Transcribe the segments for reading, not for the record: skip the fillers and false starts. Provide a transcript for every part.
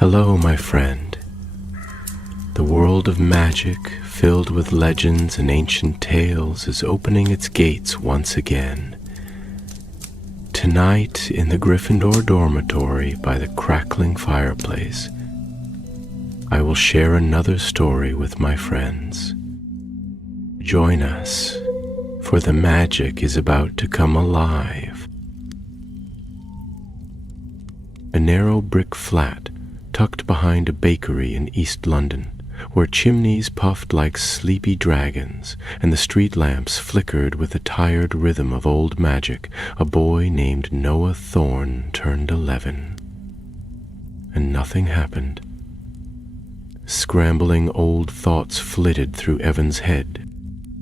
Hello, my friend. The world of magic, filled with legends and ancient tales, is opening its gates once again. Tonight, in the Gryffindor dormitory by the crackling fireplace, I will share another story with my friends. Join us, for the magic is about to come alive. A narrow brick flat tucked behind a bakery in East London, where chimneys puffed like sleepy dragons and the street lamps flickered with the tired rhythm of old magic, a boy named Noah Thorne turned 11. And nothing happened. Scrambling old thoughts flitted through Evan's head.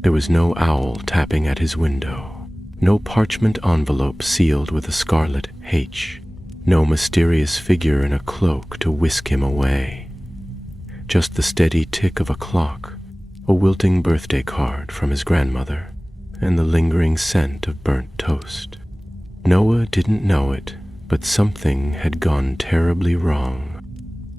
There was no owl tapping at his window, no parchment envelope sealed with a scarlet H, no mysterious figure in a cloak to whisk him away. Just the steady tick of a clock, a wilting birthday card from his grandmother, and the lingering scent of burnt toast. Noah didn't know it, but something had gone terribly wrong.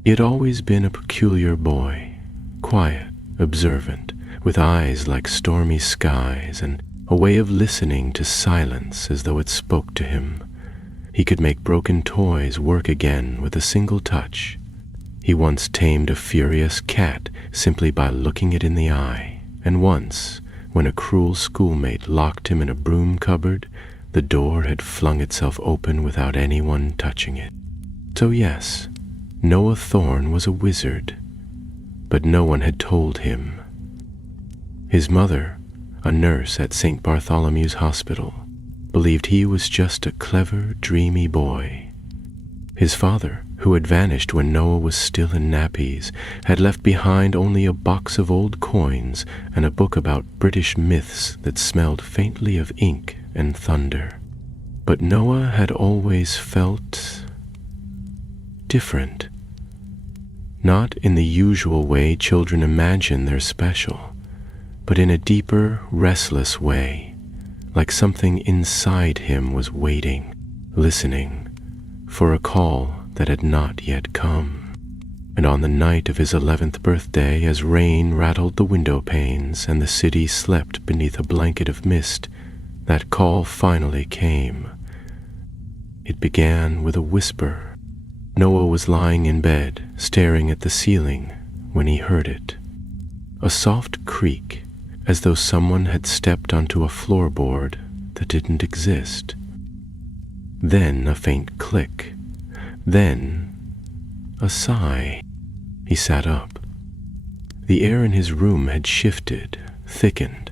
He had always been a peculiar boy, quiet, observant, with eyes like stormy skies and a way of listening to silence as though it spoke to him. He could make broken toys work again with a single touch. He once tamed a furious cat simply by looking it in the eye, and once, when a cruel schoolmate locked him in a broom cupboard, the door had flung itself open without anyone touching it. So yes, Noah Thorne was a wizard, but no one had told him. His mother, a nurse at St. Bartholomew's Hospital, believed he was just a clever, dreamy boy. His father, who had vanished when Noah was still in nappies, had left behind only a box of old coins and a book about British myths that smelled faintly of ink and thunder. But Noah had always felt different. Not in the usual way children imagine they're special, but in a deeper, restless way, like something inside him was waiting, listening, for a call that had not yet come. And on the night of his 11th birthday, as rain rattled the window panes and the city slept beneath a blanket of mist, that call finally came. It began with a whisper. Noah was lying in bed, staring at the ceiling, when he heard it. A soft creak, as though someone had stepped onto a floorboard that didn't exist. Then a faint click. Then a sigh. He sat up. The air in his room had shifted, thickened.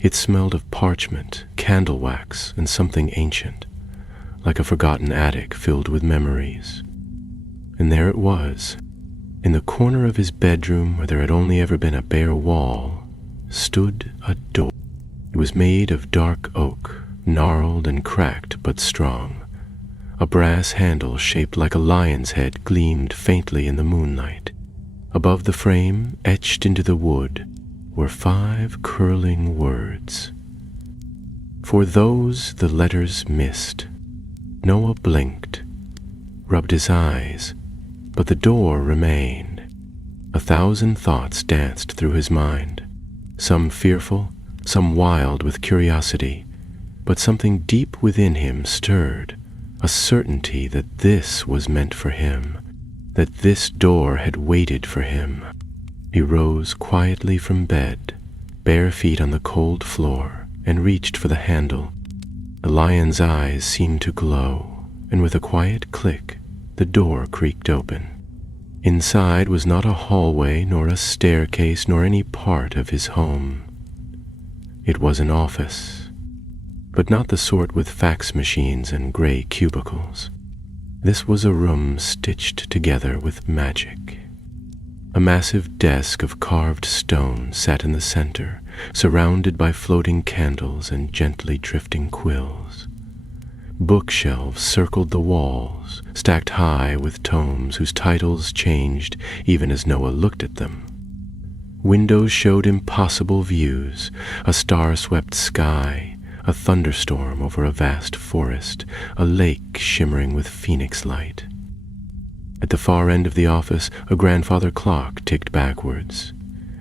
It smelled of parchment, candle wax, and something ancient, like a forgotten attic filled with memories. And there it was. In the corner of his bedroom, where there had only ever been a bare wall, stood a door. It was made of dark oak, gnarled and cracked but strong. A brass handle shaped like a lion's head gleamed faintly in the moonlight. Above the frame, etched into the wood, were 5 curling words. For those the letters missed. Noah blinked, rubbed his eyes, but the door remained. 1,000 thoughts danced through his mind, some fearful, some wild with curiosity, but something deep within him stirred, a certainty that this was meant for him, that this door had waited for him. He rose quietly from bed, bare feet on the cold floor, and reached for the handle. The lion's eyes seemed to glow, and with a quiet click, the door creaked open. Inside was not a hallway, nor a staircase, nor any part of his home. It was an office, but not the sort with fax machines and gray cubicles. This was a room stitched together with magic. A massive desk of carved stone sat in the center, surrounded by floating candles and gently drifting quills. Bookshelves circled the walls, stacked high with tomes whose titles changed even as Noah looked at them. Windows showed impossible views, a star-swept sky, a thunderstorm over a vast forest, a lake shimmering with phoenix light. At the far end of the office, a grandfather clock ticked backwards,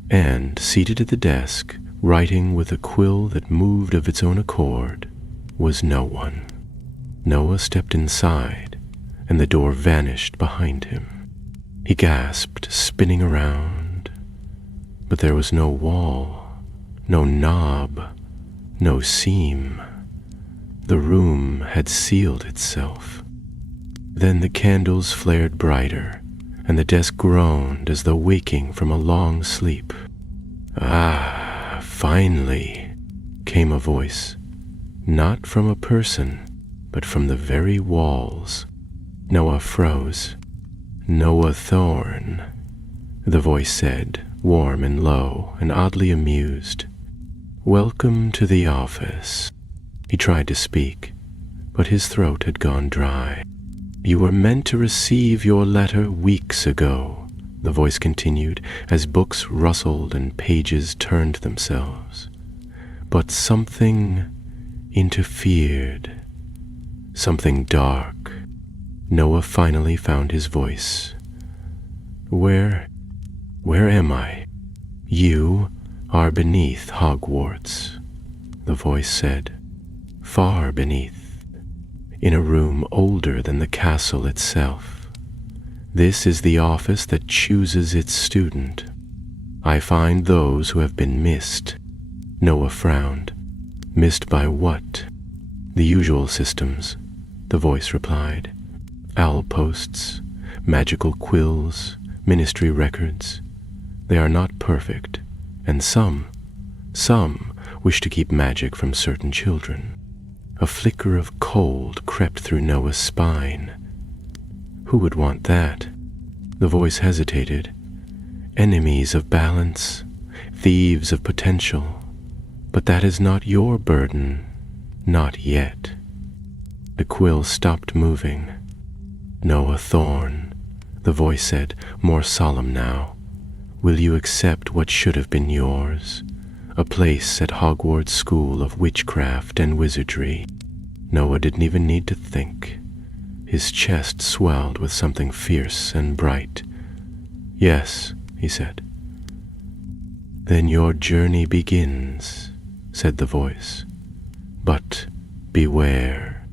and, seated at the desk, writing with a quill that moved of its own accord, was no one. Noah stepped inside, and the door vanished behind him. He gasped, spinning around, but there was no wall, no knob, no seam. The room had sealed itself. Then the candles flared brighter, and the desk groaned as though waking from a long sleep. "Ah, finally," came a voice, not from a person, but from the very walls. Noah froze. "Noah Thorne," the voice said, warm and low and oddly amused. "Welcome to the office." He tried to speak, but his throat had gone dry. "You were meant to receive your letter weeks ago," the voice continued as books rustled and pages turned themselves. "But something interfered. Something dark." Noah finally found his voice. Where am I?" "You are beneath Hogwarts," the voice said. "Far beneath, in a room older than the castle itself. This is the office that chooses its student. I find those who have been missed." Noah frowned. "Missed by what?" "The usual systems," the voice replied. "Owl posts, magical quills, ministry records. They are not perfect, and some wish to keep magic from certain children." A flicker of cold crept through Noah's spine. "Who would want that?" The voice hesitated. "Enemies of balance, thieves of potential. But that is not your burden, not yet." The quill stopped moving. "Noah Thorne," the voice said, more solemn now, "will you accept what should have been yours? A place at Hogwarts School of Witchcraft and Wizardry." Noah didn't even need to think. His chest swelled with something fierce and bright. "Yes," he said. "Then your journey begins," said the voice. "But beware.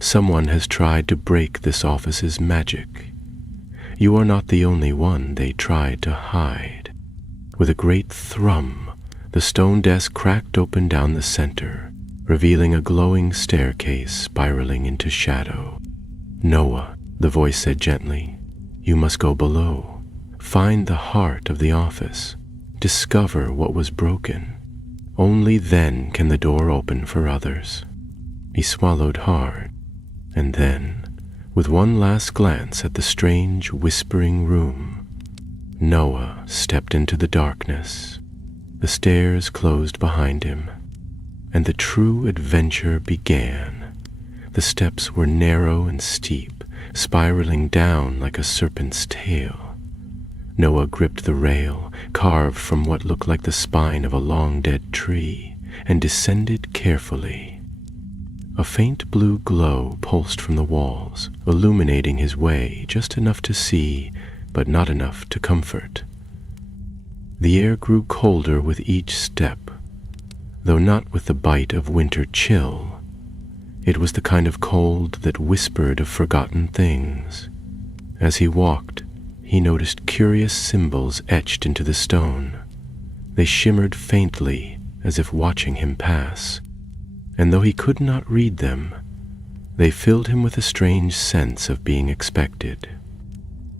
Someone has tried to break this office's magic. You are not the only one they tried to hide." With a great thrum, the stone desk cracked open down the center, revealing a glowing staircase spiraling into shadow. "Noah," the voice said gently, "you must go below. Find the heart of the office. Discover what was broken. Only then can the door open for others." He swallowed hard, and then, with one last glance at the strange, whispering room, Noah stepped into the darkness. The stairs closed behind him, and the true adventure began. The steps were narrow and steep, spiraling down like a serpent's tail. Noah gripped the rail, carved from what looked like the spine of a long-dead tree, and descended carefully. A faint blue glow pulsed from the walls, illuminating his way just enough to see, but not enough to comfort. The air grew colder with each step, though not with the bite of winter chill. It was the kind of cold that whispered of forgotten things. As he walked, he noticed curious symbols etched into the stone. They shimmered faintly as if watching him pass, and though he could not read them, they filled him with a strange sense of being expected.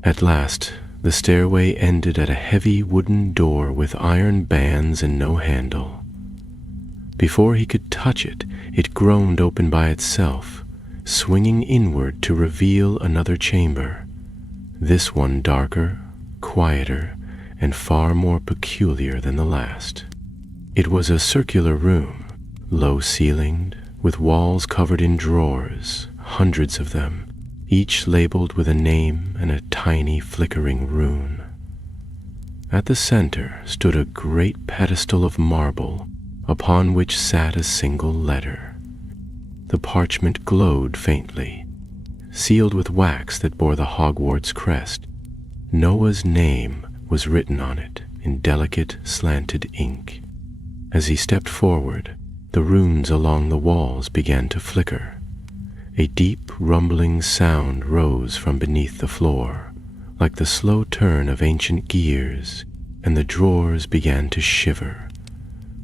At last, the stairway ended at a heavy wooden door with iron bands and no handle. Before he could touch it, it groaned open by itself, swinging inward to reveal another chamber, this one darker, quieter, and far more peculiar than the last. It was a circular room, low-ceilinged, with walls covered in drawers, hundreds of them, each labeled with a name and a tiny flickering rune. At the center stood a great pedestal of marble upon which sat a single letter. The parchment glowed faintly, sealed with wax that bore the Hogwarts crest. Noah's name was written on it in delicate, slanted ink. As he stepped forward, the runes along the walls began to flicker. A deep, rumbling sound rose from beneath the floor, like the slow turn of ancient gears, and the drawers began to shiver.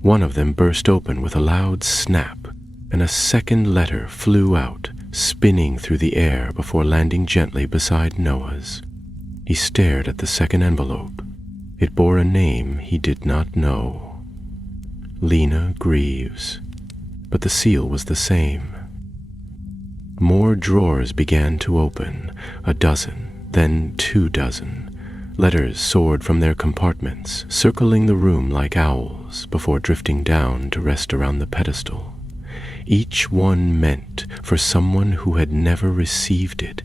One of them burst open with a loud snap, and a second letter flew out, spinning through the air before landing gently beside Noah's. He stared at the second envelope. It bore a name he did not know. Lena Greaves. But the seal was the same. More drawers began to open, 12, then 24. Letters soared from their compartments, circling the room like owls, before drifting down to rest around the pedestal. Each one meant for someone who had never received it.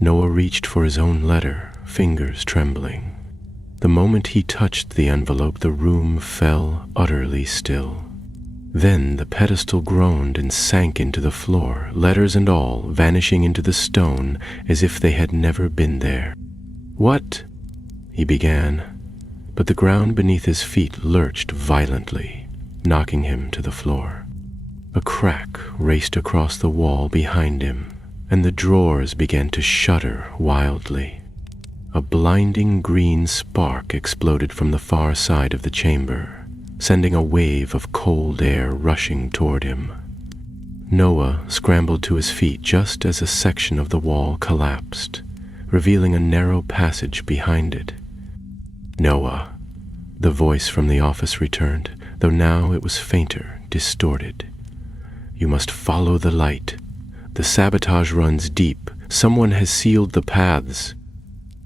Noah reached for his own letter, fingers trembling. The moment he touched the envelope, the room fell utterly still. Then the pedestal groaned and sank into the floor, letters and all vanishing into the stone as if they had never been there. "What?" he began, but the ground beneath his feet lurched violently, knocking him to the floor. A crack raced across the wall behind him, and the drawers began to shudder wildly. A blinding green spark exploded from the far side of the chamber, sending a wave of cold air rushing toward him. Noah scrambled to his feet just as a section of the wall collapsed, revealing a narrow passage behind it. "Noah," the voice from the office returned, though now it was fainter, distorted. "You must follow the light. The sabotage runs deep. Someone has sealed the paths.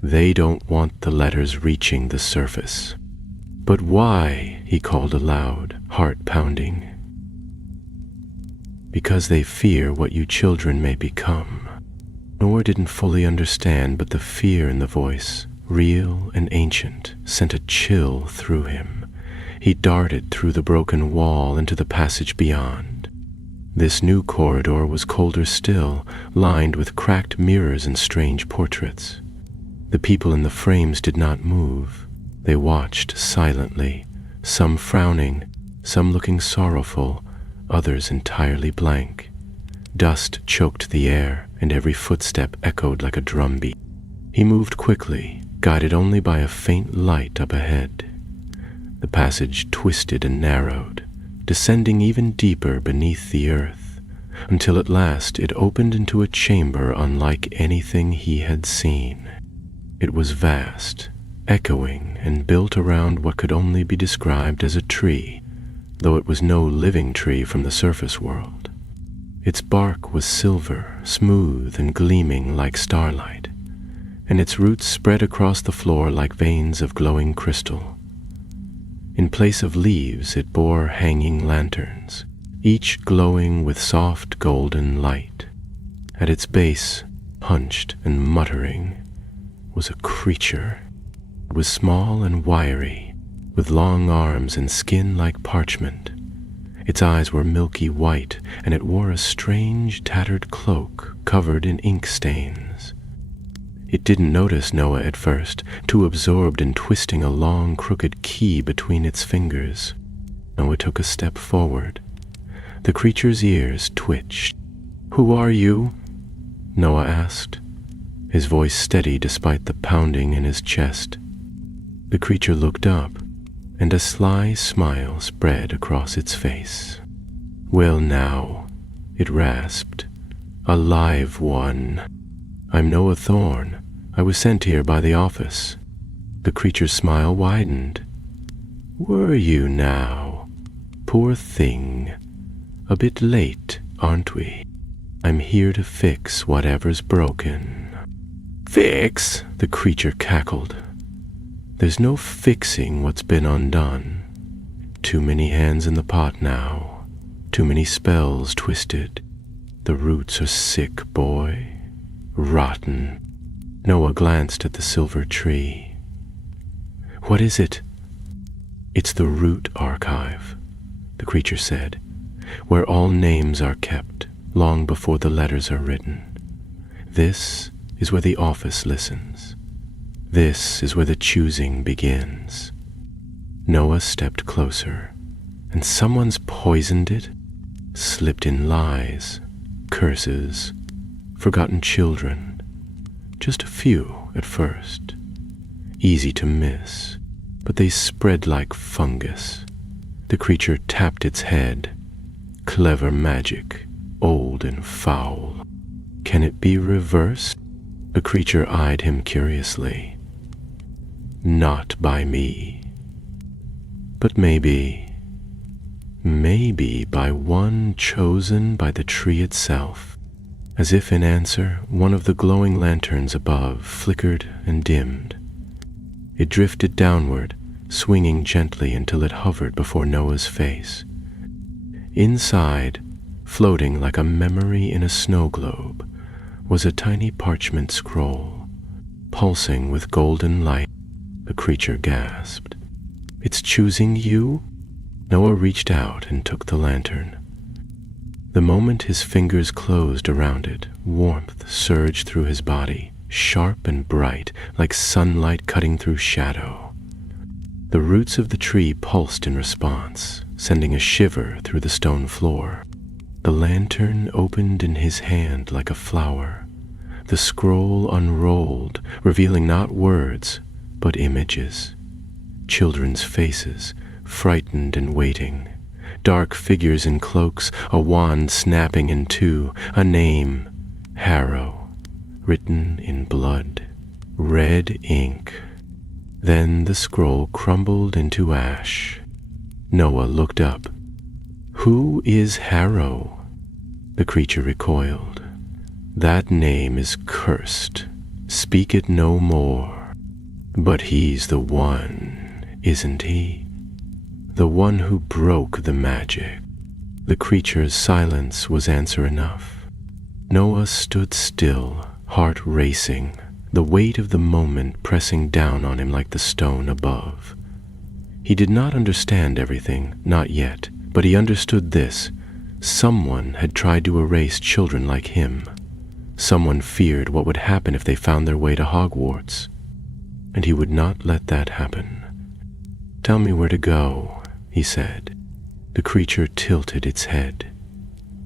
They don't want the letters reaching the surface." "But why?" he called aloud, heart pounding. "Because they fear what you children may become." Noah didn't fully understand, but the fear in the voice, real and ancient, sent a chill through him. He darted through the broken wall into the passage beyond. This new corridor was colder still, lined with cracked mirrors and strange portraits. The people in the frames did not move. They watched silently, some frowning, some looking sorrowful, others entirely blank. Dust choked the air, and every footstep echoed like a drumbeat. He moved quickly, guided only by a faint light up ahead. The passage twisted and narrowed, descending even deeper beneath the earth, until at last it opened into a chamber unlike anything he had seen. It was vast, echoing, and built around what could only be described as a tree, though it was no living tree from the surface world. Its bark was silver, smooth and gleaming like starlight, and its roots spread across the floor like veins of glowing crystal. In place of leaves, it bore hanging lanterns, each glowing with soft golden light. At its base, hunched and muttering, was a creature. It was small and wiry, with long arms and skin like parchment. Its eyes were milky white, and it wore a strange, tattered cloak covered in ink stains. It didn't notice Noah at first, too absorbed in twisting a long, crooked key between its fingers. Noah took a step forward. The creature's ears twitched. "Who are you?" Noah asked, his voice steady despite the pounding in his chest. The creature looked up, and a sly smile spread across its face. "Well now," it rasped, "a live one. I'm Noah Thorne. I was sent here by the office." The creature's smile widened. "Were you now? Poor thing. A bit late, aren't we? I'm here to fix whatever's broken." "Fix?" the creature cackled. "There's no fixing what's been undone. Too many hands in the pot now. Too many spells twisted. The roots are sick, boy. Rotten." Noah glanced at the silver tree. "What is it?" "It's the Root Archive," the creature said, "where all names are kept, long before the letters are written. This is where the office listens. This is where the choosing begins. Noah stepped closer, and someone's poisoned it, slipped in lies, curses, forgotten children. Just a few at first. Easy to miss, but they spread like fungus. The creature tapped its head. Clever magic, old and foul. Can it be reversed? The creature eyed him curiously. Not by me. But maybe by one chosen by the tree itself. As if in answer, one of the glowing lanterns above flickered and dimmed. It drifted downward, swinging gently until it hovered before Noah's face. Inside, floating like a memory in a snow globe, was a tiny parchment scroll. Pulsing with golden light, the creature gasped. It's choosing you? Noah reached out and took the lantern. The moment his fingers closed around it, warmth surged through his body, sharp and bright, like sunlight cutting through shadow. The roots of the tree pulsed in response, sending a shiver through the stone floor. The lantern opened in his hand like a flower. The scroll unrolled, revealing not words, but images. Children's faces, frightened and waiting. Dark figures in cloaks, a wand snapping in two, a name, Harrow, written in blood, red ink. Then the scroll crumbled into ash. Noah looked up. Who is Harrow? The creature recoiled. That name is cursed. Speak it no more. But he's the one, isn't he? The one who broke the magic. The creature's silence was answer enough. Noah stood still, heart racing, the weight of the moment pressing down on him like the stone above. He did not understand everything, not yet, but he understood this. Someone had tried to erase children like him. Someone feared what would happen if they found their way to Hogwarts. And he would not let that happen. Tell me where to go, he said. The creature tilted its head.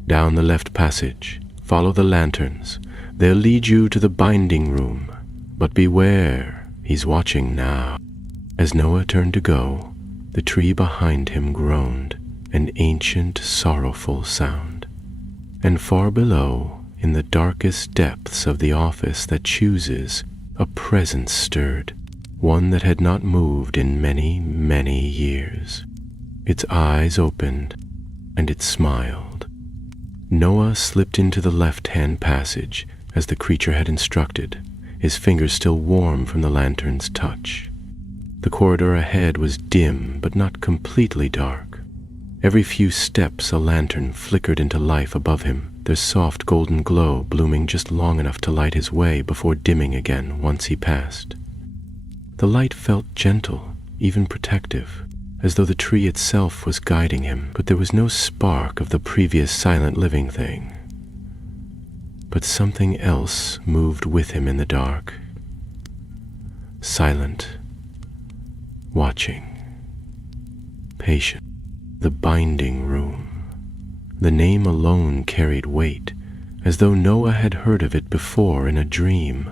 Down the left passage, follow the lanterns. They'll lead you to the binding room. But beware, he's watching now. As Noah turned to go, the tree behind him groaned, an ancient, sorrowful sound. And far below, in the darkest depths of the office that chooses, a presence stirred, one that had not moved in many, many years. Its eyes opened, and it smiled. Noah slipped into the left-hand passage, as the creature had instructed, his fingers still warm from the lantern's touch. The corridor ahead was dim, but not completely dark. Every few steps a lantern flickered into life above him, their soft golden glow blooming just long enough to light his way before dimming again once he passed. The light felt gentle, even protective, as though the tree itself was guiding him, but there was no spark of the previous silent living thing. But something else moved with him in the dark. Silent, watching, patient. The binding room. The name alone carried weight, as though Noah had heard of it before in a dream,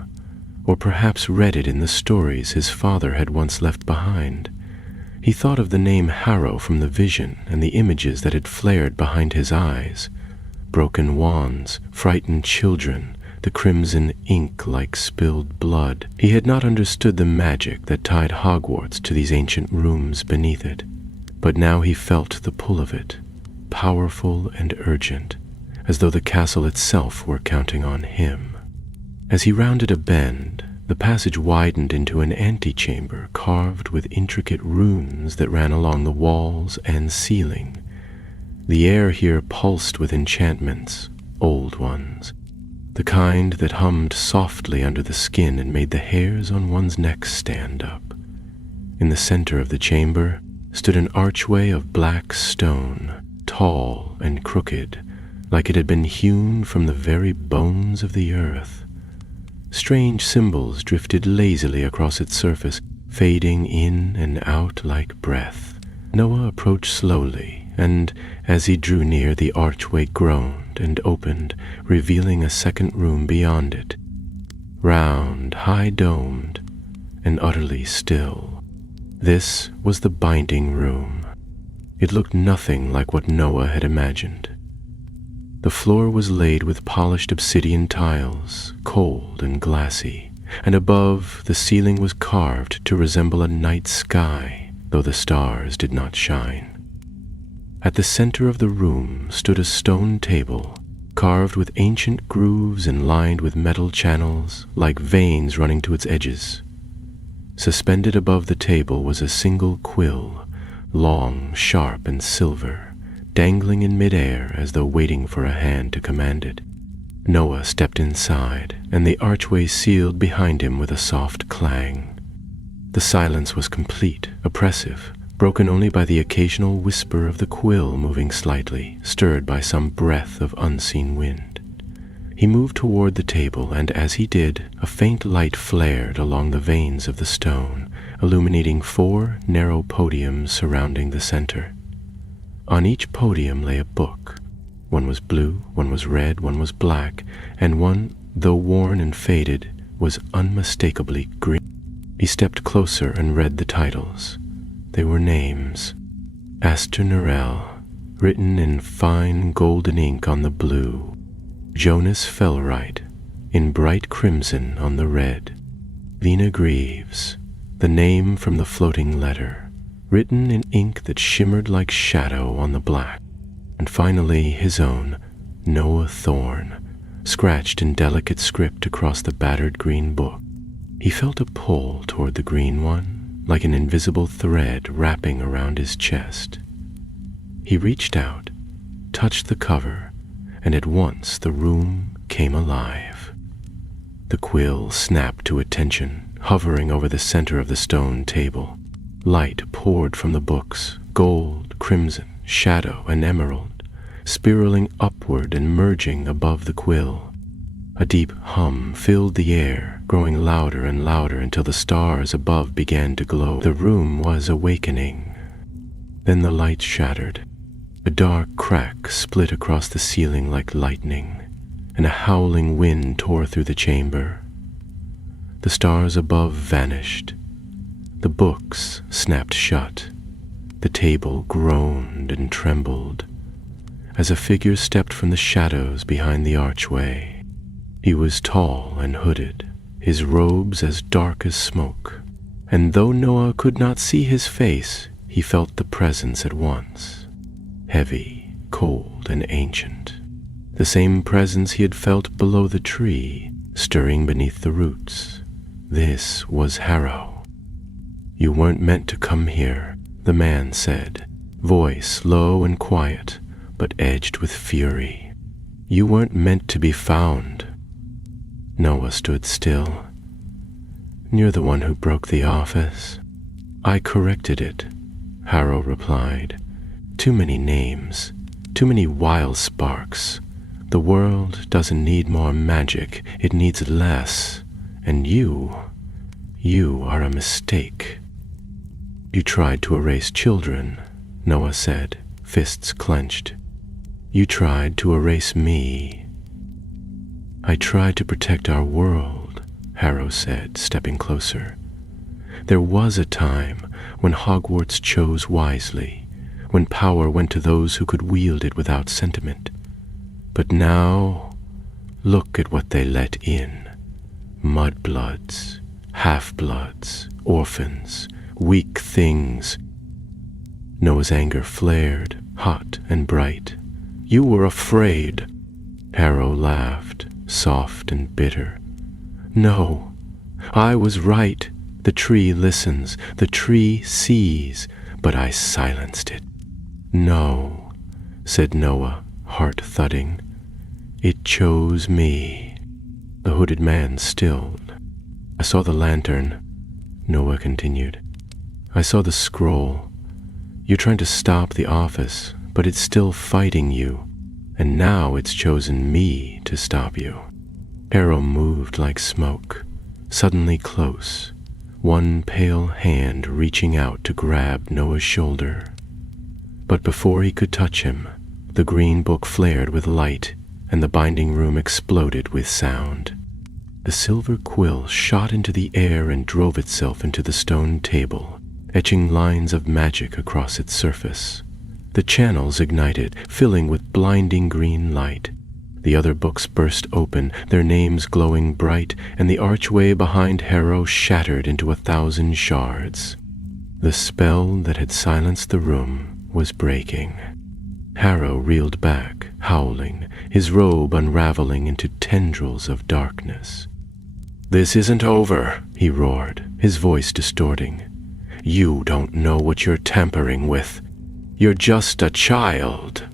or perhaps read it in the stories his father had once left behind. He thought of the name Harrow from the vision and the images that had flared behind his eyes. Broken wands, frightened children, the crimson ink like spilled blood. He had not understood the magic that tied Hogwarts to these ancient rooms beneath it. But now he felt the pull of it, powerful and urgent, as though the castle itself were counting on him. As he rounded a bend, the passage widened into an antechamber carved with intricate runes that ran along the walls and ceiling. The air here pulsed with enchantments, old ones, the kind that hummed softly under the skin and made the hairs on one's neck stand up. In the center of the chamber stood an archway of black stone, tall and crooked, like it had been hewn from the very bones of the earth. Strange symbols drifted lazily across its surface, fading in and out like breath. Noah approached slowly, and as he drew near, the archway groaned and opened, revealing a second room beyond it. Round, high-domed, and utterly still. This was the binding room. It looked nothing like what Noah had imagined. The floor was laid with polished obsidian tiles, cold and glassy, and above, the ceiling was carved to resemble a night sky, though the stars did not shine. At the center of the room stood a stone table, carved with ancient grooves and lined with metal channels, like veins running to its edges. Suspended above the table was a single quill, long, sharp, and silver, dangling in midair as though waiting for a hand to command it. Noah stepped inside, and the archway sealed behind him with a soft clang. The silence was complete, oppressive, broken only by the occasional whisper of the quill moving slightly, stirred by some breath of unseen wind. He moved toward the table, and as he did, a faint light flared along the veins of the stone, illuminating 4 narrow podiums surrounding the center. On each podium lay a book. One was blue, one was red, one was black, and one, though worn and faded, was unmistakably green. He stepped closer and read the titles. They were names. Aster Narelle, written in fine golden ink on the blue. Jonas Fellwright, in bright crimson on the red. Vina Greaves, the name from the floating letter, written in ink that shimmered like shadow on the black. And finally his own, Noah Thorne, scratched in delicate script across the battered green book. He felt a pull toward the green one, like an invisible thread wrapping around his chest. He reached out, touched the cover, and at once the room came alive. The quill snapped to attention, hovering over the center of the stone table. Light poured from the books, gold, crimson, shadow, and emerald, spiraling upward and merging above the quill. A deep hum filled the air, growing louder and louder until the stars above began to glow. The room was awakening. Then the light shattered. A dark crack split across the ceiling like lightning, and a howling wind tore through the chamber. The stars above vanished. The books snapped shut. The table groaned and trembled as a figure stepped from the shadows behind the archway. He was tall and hooded, his robes as dark as smoke, and though Noah could not see his face, he felt the presence at once. Heavy, cold, and ancient. The same presence he had felt below the tree, stirring beneath the roots. This was Harrow. "You weren't meant to come here," the man said, voice low and quiet, but edged with fury. "You weren't meant to be found." Noah stood still. "You're the one who broke the office." "I corrected it," Harrow replied. "Too many names, too many wild sparks. The world doesn't need more magic, it needs less. And you are a mistake." "You tried to erase children," Noah said, fists clenched. "You tried to erase me." "I tried to protect our world," Harrow said, stepping closer. "There was a time when Hogwarts chose wisely, when power went to those who could wield it without sentiment. But now, look at what they let in. Mudbloods, half-bloods, orphans, weak things." Noah's anger flared, hot and bright. "You were afraid." Harrow laughed, soft and bitter. "No, I was right. The tree listens, the tree sees, but I silenced it." "No," said Noah, heart thudding. "It chose me." The hooded man stilled. "I saw the lantern," Noah continued. "I saw the scroll. You're trying to stop the office, but it's still fighting you, and now it's chosen me to stop you." Harrow moved like smoke, suddenly close, one pale hand reaching out to grab Noah's shoulder. But before he could touch him, the green book flared with light, and the binding room exploded with sound. The silver quill shot into the air and drove itself into the stone table, etching lines of magic across its surface. The channels ignited, filling with blinding green light. The other books burst open, their names glowing bright, and the archway behind Harrow shattered into 1,000 shards. The spell that had silenced the room was breaking. Harrow reeled back, howling, his robe unraveling into tendrils of darkness. "This isn't over," he roared, his voice distorting. "You don't know what you're tampering with. You're just a child."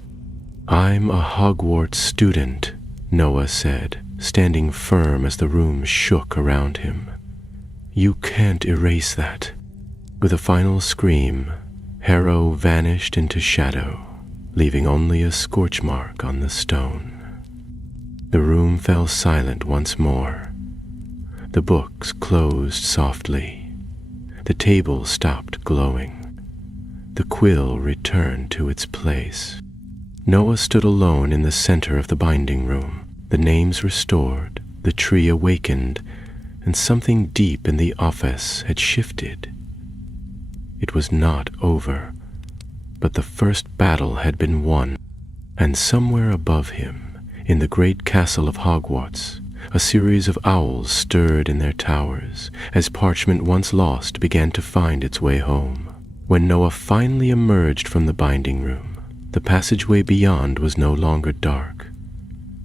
"I'm a Hogwarts student," Noah said, standing firm as the room shook around him. "You can't erase that." With a final scream, Harrow vanished into shadow, leaving only a scorch mark on the stone. The room fell silent once more. The books closed softly. The table stopped glowing. The quill returned to its place. Noah stood alone in the center of the binding room, the names restored, the tree awakened, and something deep in the office had shifted. It was not over, but the first battle had been won, and somewhere above him, in the great castle of Hogwarts, a series of owls stirred in their towers, as parchment once lost began to find its way home. When Noah finally emerged from the binding room, the passageway beyond was no longer dark.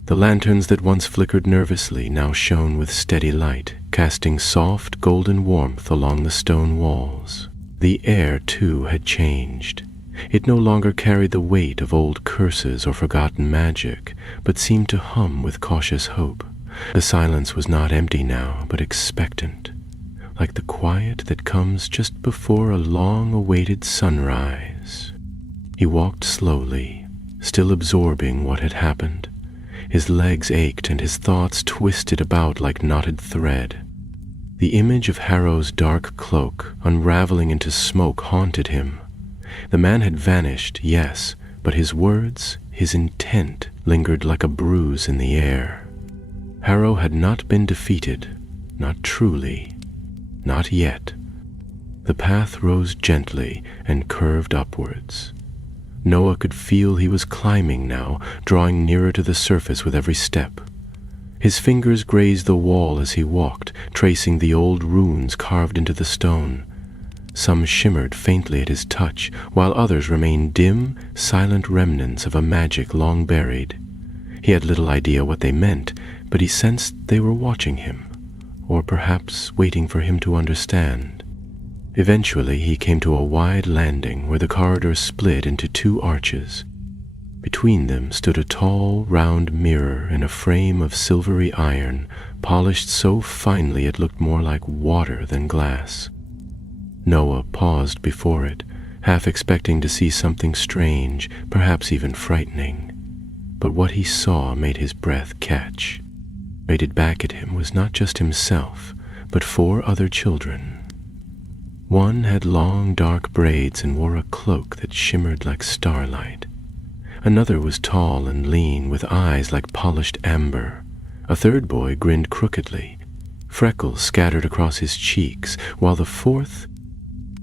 The lanterns that once flickered nervously now shone with steady light, casting soft golden warmth along the stone walls. The air, too, had changed. It no longer carried the weight of old curses or forgotten magic, but seemed to hum with cautious hope. The silence was not empty now, but expectant, like the quiet that comes just before a long-awaited sunrise. He walked slowly, still absorbing what had happened. His legs ached and his thoughts twisted about like knotted thread. The image of Harrow's dark cloak unraveling into smoke haunted him. The man had vanished, yes, but his words, his intent, lingered like a bruise in the air. Harrow had not been defeated, not truly, not yet. The path rose gently and curved upwards. Noah could feel he was climbing now, drawing nearer to the surface with every step. His fingers grazed the wall as he walked, tracing the old runes carved into the stone. Some shimmered faintly at his touch, while others remained dim, silent remnants of a magic long buried. He had little idea what they meant, but he sensed they were watching him, or perhaps waiting for him to understand. Eventually he came to a wide landing where the corridor split into 2 arches. Between them stood a tall, round mirror in a frame of silvery iron, polished so finely it looked more like water than glass. Noah paused before it, half expecting to see something strange, perhaps even frightening. But what he saw made his breath catch. Rated back at him was not just himself, but 4 other children. One had long dark braids and wore a cloak that shimmered like starlight. Another was tall and lean, with eyes like polished amber. A third boy grinned crookedly, freckles scattered across his cheeks, while the fourth,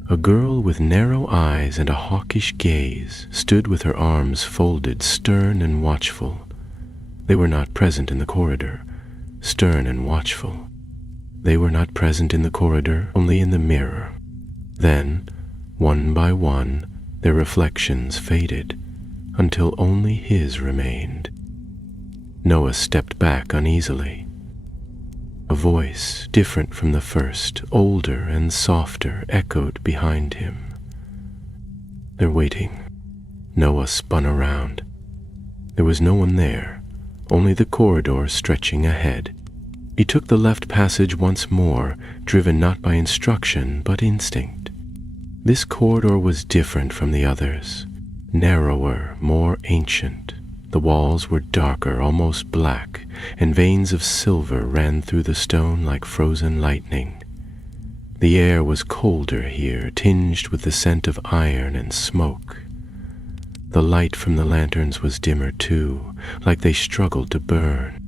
a girl with narrow eyes and a hawkish gaze, stood with her arms folded, stern and watchful. They were not present in the corridor, stern and watchful. They were not present in the corridor, only in the mirror. Then, one by one, their reflections faded, until only his remained. Noah stepped back uneasily. A voice, different from the first, older and softer, echoed behind him. "They're waiting." Noah spun around. There was no one there, only the corridor stretching ahead. He took the left passage once more, driven not by instruction but instinct. This corridor was different from the others, narrower, more ancient. The walls were darker, almost black, and veins of silver ran through the stone like frozen lightning. The air was colder here, tinged with the scent of iron and smoke. The light from the lanterns was dimmer too, like they struggled to burn.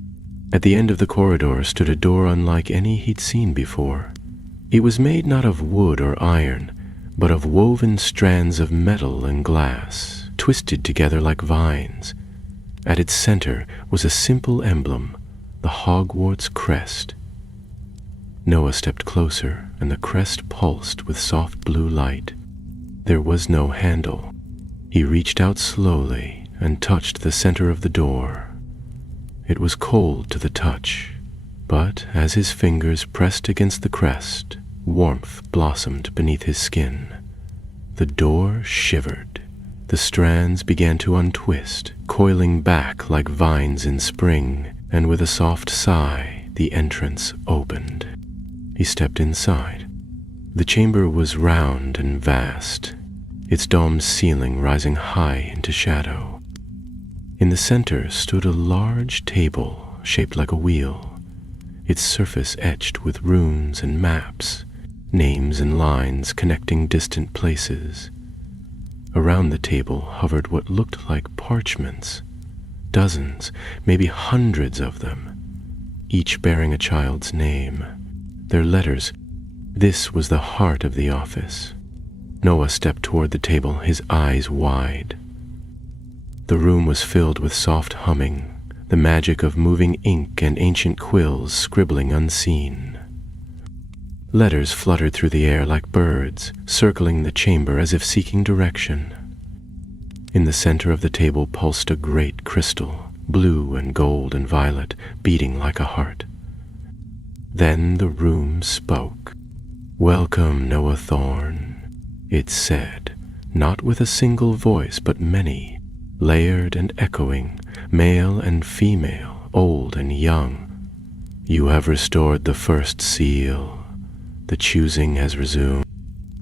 At the end of the corridor stood a door unlike any he'd seen before. It was made not of wood or iron, but of woven strands of metal and glass, twisted together like vines. At its center was a simple emblem, the Hogwarts crest. Noah stepped closer, and the crest pulsed with soft blue light. There was no handle. He reached out slowly and touched the center of the door. It was cold to the touch, but as his fingers pressed against the crest, warmth blossomed beneath his skin. The door shivered. The strands began to untwist, coiling back like vines in spring, and with a soft sigh, the entrance opened. He stepped inside. The chamber was round and vast, its domed ceiling rising high into shadow. In the center stood a large table shaped like a wheel, its surface etched with runes and maps, names and lines connecting distant places. Around the table hovered what looked like parchments, dozens, maybe hundreds of them, each bearing a child's name. Their letters. This was the heart of the office. Noah stepped toward the table, his eyes wide. The room was filled with soft humming, the magic of moving ink and ancient quills scribbling unseen. Letters fluttered through the air like birds, circling the chamber as if seeking direction. In the center of the table pulsed a great crystal, blue and gold and violet, beating like a heart. Then the room spoke. "Welcome, Noah Thorne," it said, not with a single voice but many, layered and echoing, male and female, old and young. "You have restored the first seal. The choosing has resumed."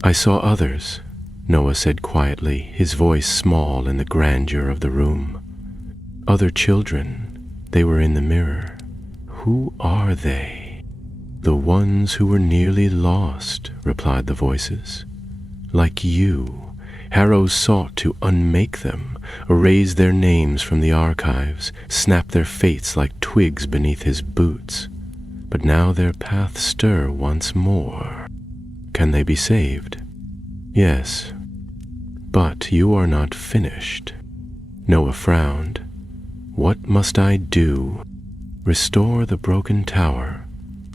"I saw others," Noah said quietly, his voice small in the grandeur of the room. "Other children. They were in the mirror. Who are they?" "The ones who were nearly lost," replied the voices. "Like you, Harrow sought to unmake them, erase their names from the archives, snap their fates like twigs beneath his boots. But now their paths stir once more. Can they be saved?" "Yes. But you are not finished." Noah frowned. "What must I do?" "Restore the broken tower,"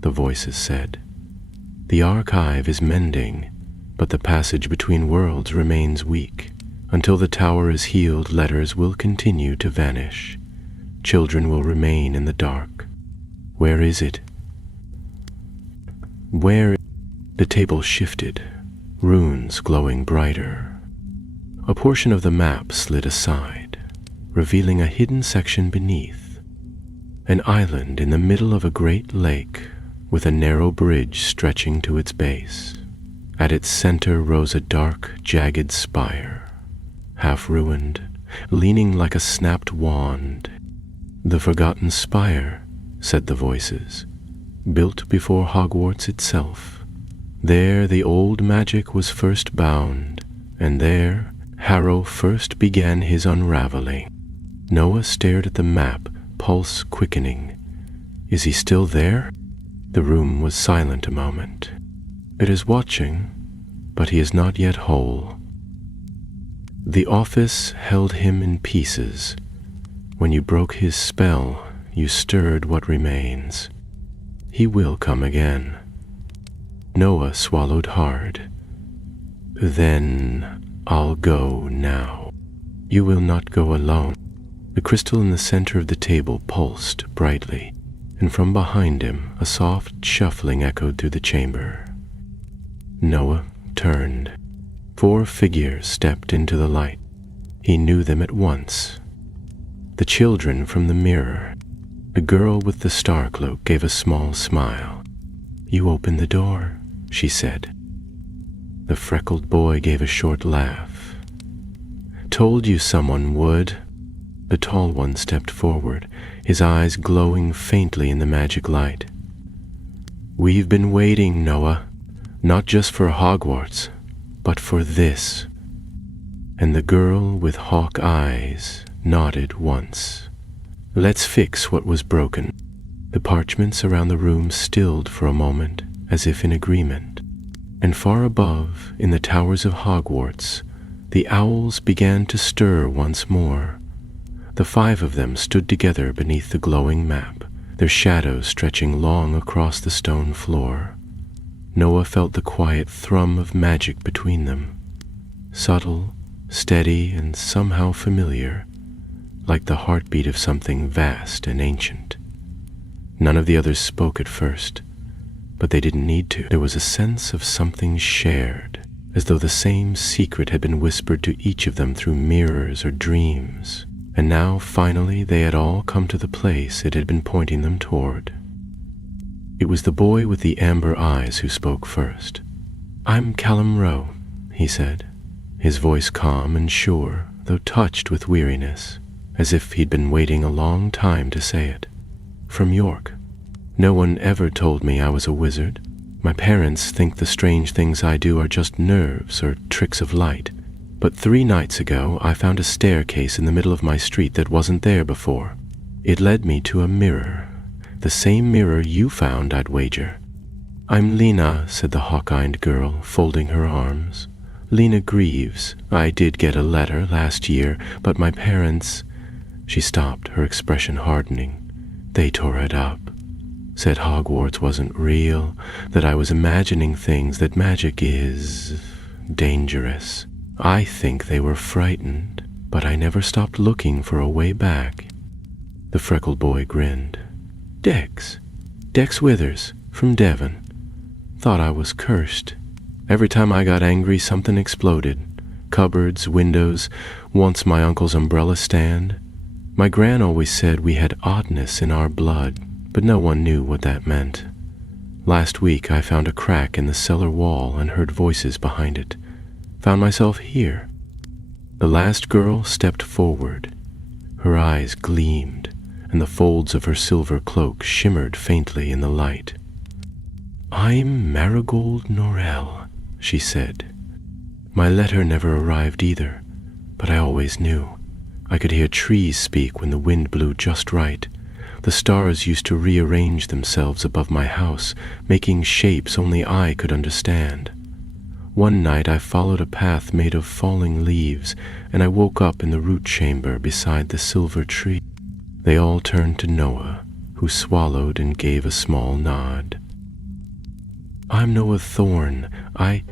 the voices said. "The archive is mending, but the passage between worlds remains weak. Until the tower is healed, letters will continue to vanish. Children will remain in the dark. Where is it?" "Where?" The table shifted, runes glowing brighter. A portion of the map slid aside, revealing a hidden section beneath. An island in the middle of a great lake, with a narrow bridge stretching to its base. At its center rose a dark, jagged spire, half ruined, leaning like a snapped wand. "The Forgotten Spire," said the voices, "built before Hogwarts itself. There the old magic was first bound, and there Harrow first began his unraveling." Noah stared at the map, pulse quickening. "Is he still there?" The room was silent a moment. "It is watching, but he is not yet whole." "The office held him in pieces. When you broke his spell, you stirred what remains. He will come again." Noah swallowed hard. "Then I'll go now." "You will not go alone." The crystal in the center of the table pulsed brightly, and from behind him a soft shuffling echoed through the chamber. Noah turned. 4 figures stepped into the light. He knew them at once. The children from the mirror. The girl with the star cloak gave a small smile. "You opened the door," she said. The freckled boy gave a short laugh. "Told you someone would." The tall one stepped forward, his eyes glowing faintly in the magic light. "We've been waiting, Noah, not just for Hogwarts, but for this." And the girl with hawk eyes nodded once. "Let's fix what was broken." The parchments around the room stilled for a moment, as if in agreement. And far above, in the towers of Hogwarts, the owls began to stir once more. The 5 of them stood together beneath the glowing map, their shadows stretching long across the stone floor. Noah felt the quiet thrum of magic between them, subtle, steady, and somehow familiar, like the heartbeat of something vast and ancient. None of the others spoke at first, but they didn't need to. There was a sense of something shared, as though the same secret had been whispered to each of them through mirrors or dreams, and now finally they had all come to the place it had been pointing them toward. It was the boy with the amber eyes who spoke first. "I'm Callum Rowe," he said, his voice calm and sure, though touched with weariness, as if he'd been waiting a long time to say it. "From York. No one ever told me I was a wizard. My parents think the strange things I do are just nerves or tricks of light. But 3 nights ago, I found a staircase in the middle of my street that wasn't there before. It led me to a mirror. The same mirror you found, I'd wager." "I'm Lena," said the hawk-eyed girl, folding her arms. "Lena Greaves. I did get a letter last year, but my parents—" She stopped, her expression hardening. "They tore it up. Said Hogwarts wasn't real, that I was imagining things, that magic is dangerous. I think they were frightened, but I never stopped looking for a way back." The freckled boy grinned. Dex Withers, from Devon. Thought I was cursed. Every time I got angry, something exploded. Cupboards, windows, once my uncle's umbrella stand. My gran always said we had oddness in our blood, but no one knew what that meant. Last week I found a crack in the cellar wall and heard voices behind it. Found myself here. The last girl stepped forward. Her eyes gleamed, and the folds of her silver cloak shimmered faintly in the light. "I'm Marigold Norrell," she said. "My letter never arrived either, but I always knew. I could hear trees speak when the wind blew just right. The stars used to rearrange themselves above my house, making shapes only I could understand. One night I followed a path made of falling leaves, and I woke up in the root chamber beside the silver tree." They all turned to Noah, who swallowed and gave a small nod. "I'm Noah Thorne. I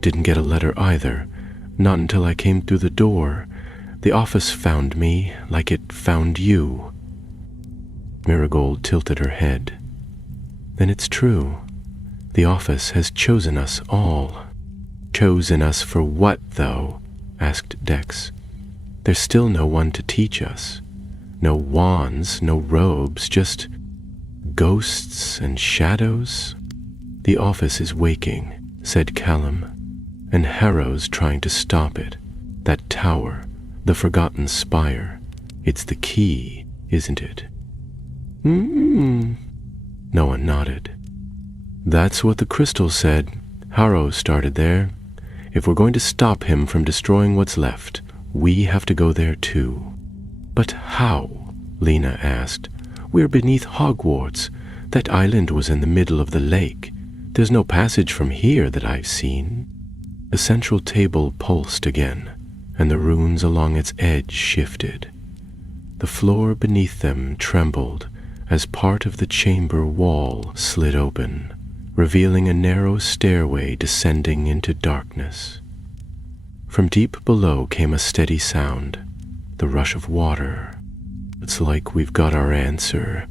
didn't get a letter either, not until I came through the door. The office found me, like it found you." Marigold tilted her head. "Then it's true. The office has chosen us all." "Chosen us for what, though?" asked Dex. "There's still no one to teach us. No wands, no robes, just ghosts and shadows." "The office is waking," said Callum, "and Harrow's trying to stop it. That tower, the Forgotten Spire, it's the key, isn't it?" Noah nodded. "That's what the crystal said. Harrow started there. If we're going to stop him from destroying what's left, we have to go there too." "But how?" Lena asked. "We're beneath Hogwarts. That island was in the middle of the lake. There's no passage from here that I've seen." The central table pulsed again, and the runes along its edge shifted. The floor beneath them trembled as part of the chamber wall slid open, revealing a narrow stairway descending into darkness. From deep below came a steady sound, the rush of water. "It's like we've got our answer,"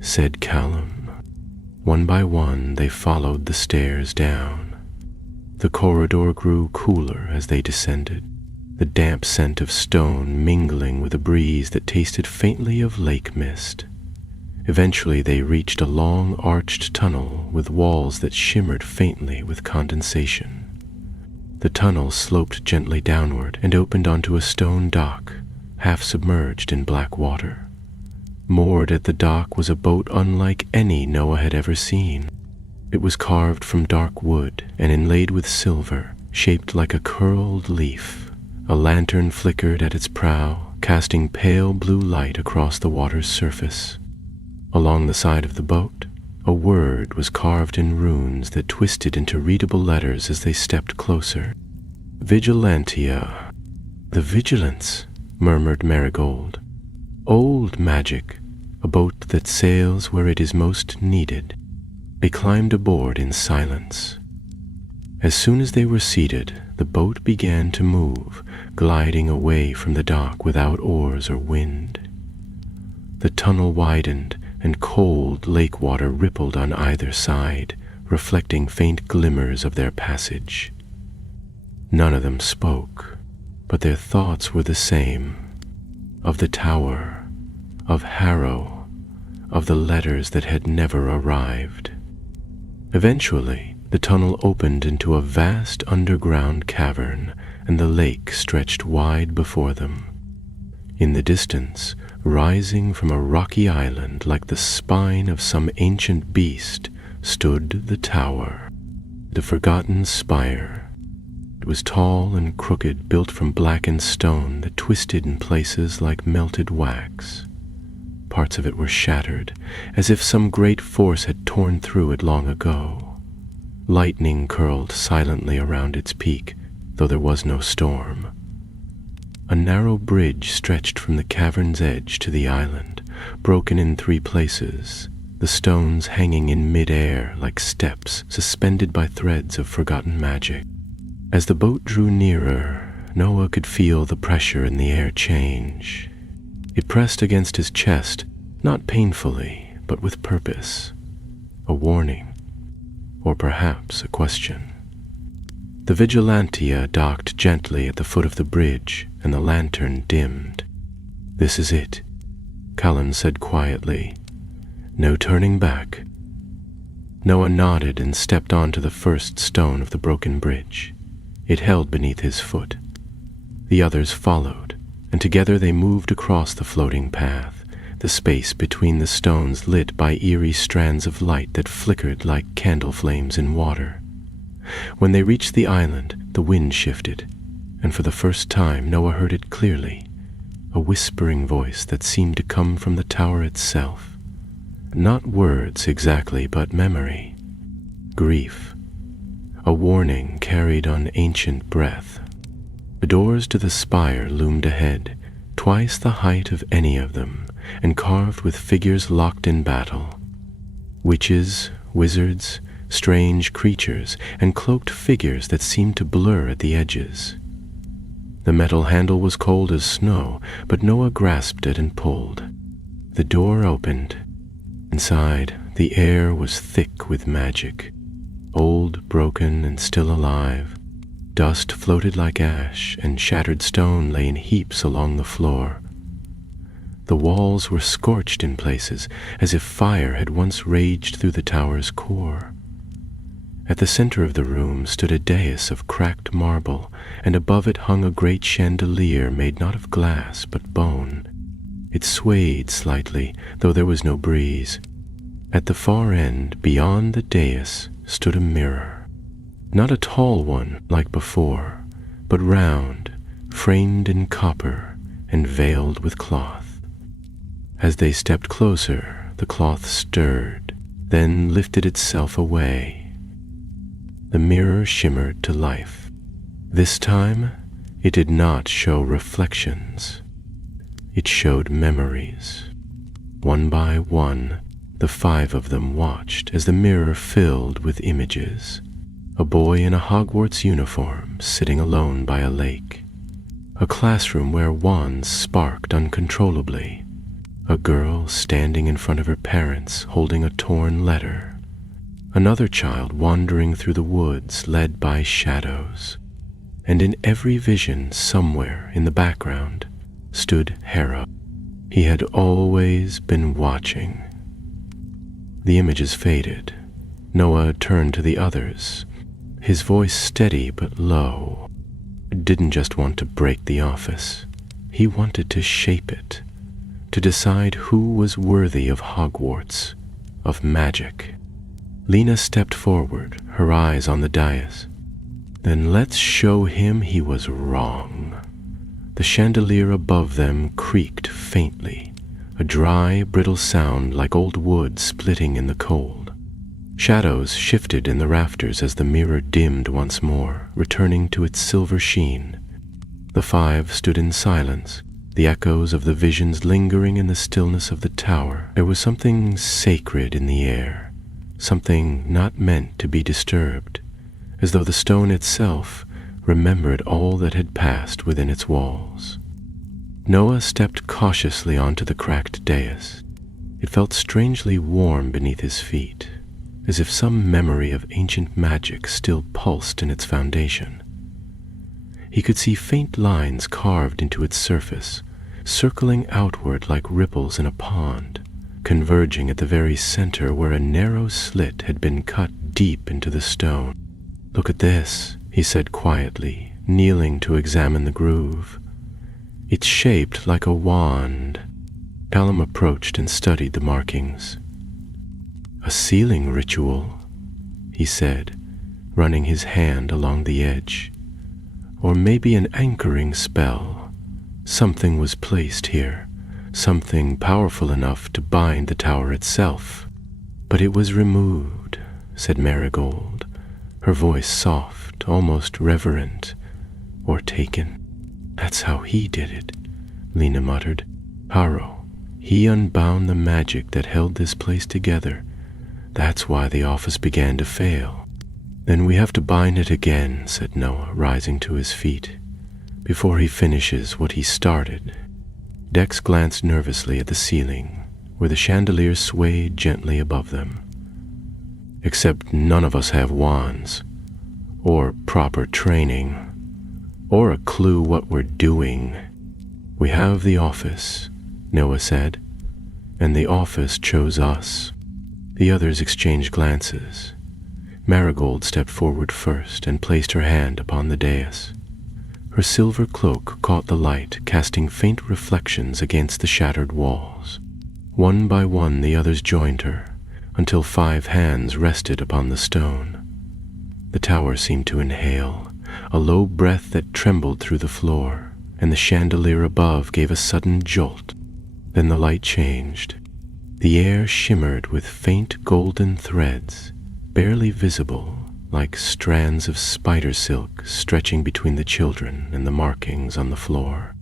said Callum. One by one they followed the stairs down. The corridor grew cooler as they descended, the damp scent of stone mingling with a breeze that tasted faintly of lake mist. Eventually they reached a long arched tunnel with walls that shimmered faintly with condensation. The tunnel sloped gently downward and opened onto a stone dock, half submerged in black water. Moored at the dock was a boat unlike any Noah had ever seen. It was carved from dark wood and inlaid with silver, shaped like a curled leaf. A lantern flickered at its prow, casting pale blue light across the water's surface. Along the side of the boat, a word was carved in runes that twisted into readable letters as they stepped closer. Vigilantia. The Vigilance, murmured Marigold. Old magic, a boat that sails where it is most needed. They climbed aboard in silence. As soon as they were seated, the boat began to move, gliding away from the dock without oars or wind. The tunnel widened, and cold lake water rippled on either side, reflecting faint glimmers of their passage. None of them spoke, but their thoughts were the same, of the tower, of Harrow, of the letters that had never arrived. Eventually, the tunnel opened into a vast underground cavern, and the lake stretched wide before them. In the distance, rising from a rocky island like the spine of some ancient beast, stood the tower, the forgotten spire. It was tall and crooked, built from blackened stone that twisted in places like melted wax. Parts of it were shattered, as if some great force had torn through it long ago. Lightning curled silently around its peak, though there was no storm. A narrow bridge stretched from the cavern's edge to the island, broken in 3 places, the stones hanging in mid-air like steps suspended by threads of forgotten magic. As the boat drew nearer, Noah could feel the pressure in the air change. It pressed against his chest, not painfully, but with purpose. A warning, or perhaps a question. The Vigilantia docked gently at the foot of the bridge, and the lantern dimmed. "This is it," Callan said quietly. "No turning back." Noah nodded and stepped onto the first stone of the broken bridge. It held beneath his foot. The others followed, and together they moved across the floating path, the space between the stones lit by eerie strands of light that flickered like candle flames in water. When they reached the island, the wind shifted, and for the first time Noah heard it clearly, a whispering voice that seemed to come from the tower itself. Not words exactly, but memory, grief, a warning carried on ancient breath. The doors to the spire loomed ahead, twice the height of any of them, and carved with figures locked in battle. Witches, wizards, strange creatures, and cloaked figures that seemed to blur at the edges. The metal handle was cold as snow, but Noah grasped it and pulled. The door opened. Inside, the air was thick with magic. Old, broken, and still alive. Dust floated like ash, and shattered stone lay in heaps along the floor. The walls were scorched in places, as if fire had once raged through the tower's core. At the center of the room stood a dais of cracked marble, and above it hung a great chandelier made not of glass but bone. It swayed slightly, though there was no breeze. At the far end, beyond the dais, stood a mirror. Not a tall one like before, but round, framed in copper, and veiled with cloth. As they stepped closer, the cloth stirred, then lifted itself away. The mirror shimmered to life. This time, it did not show reflections. It showed memories. One by one, the 5 of them watched as the mirror filled with images. A boy in a Hogwarts uniform sitting alone by a lake. A classroom where wands sparked uncontrollably. A girl standing in front of her parents holding a torn letter. Another child wandering through the woods led by shadows. And in every vision, somewhere in the background, stood Harrow. He had always been watching. The images faded. Noah turned to the others, his voice steady but low. Didn't just want to break the office. He wanted to shape it, to decide who was worthy of Hogwarts, of magic. Lena stepped forward, her eyes on the dais. Then let's show him he was wrong. The chandelier above them creaked faintly, a dry, brittle sound like old wood splitting in the cold. Shadows shifted in the rafters as the mirror dimmed once more, returning to its silver sheen. The five stood in silence, the echoes of the visions lingering in the stillness of the tower. There was something sacred in the air, something not meant to be disturbed, as though the stone itself remembered all that had passed within its walls. Noah stepped cautiously onto the cracked dais. It felt strangely warm beneath his feet, as if some memory of ancient magic still pulsed in its foundation. He could see faint lines carved into its surface, circling outward like ripples in a pond, converging at the very center where a narrow slit had been cut deep into the stone. "Look at this," he said quietly, kneeling to examine the groove. "It's shaped like a wand." Callum approached and studied the markings. "A sealing ritual," he said, running his hand along the edge. "Or maybe an anchoring spell. Something was placed here, something powerful enough to bind the tower itself. But it was removed," said Marigold, her voice soft, almost reverent. "Or taken." "That's how he did it," Lena muttered. "Harrow, he unbound the magic that held this place together. That's why the office began to fail." "Then we have to bind it again," said Noah, rising to his feet, "before he finishes what he started." Dex glanced nervously at the ceiling, where the chandelier swayed gently above them. "Except none of us have wands, or proper training, or a clue what we're doing. We have the office," Noah said, "and the office chose us." The others exchanged glances. Marigold stepped forward first and placed her hand upon the dais. Her silver cloak caught the light, casting faint reflections against the shattered walls. One by one the others joined her, until 5 hands rested upon the stone. The tower seemed to inhale, a low breath that trembled through the floor, and the chandelier above gave a sudden jolt. Then the light changed. The air shimmered with faint golden threads, barely visible, like strands of spider silk stretching between the children and the markings on the floor.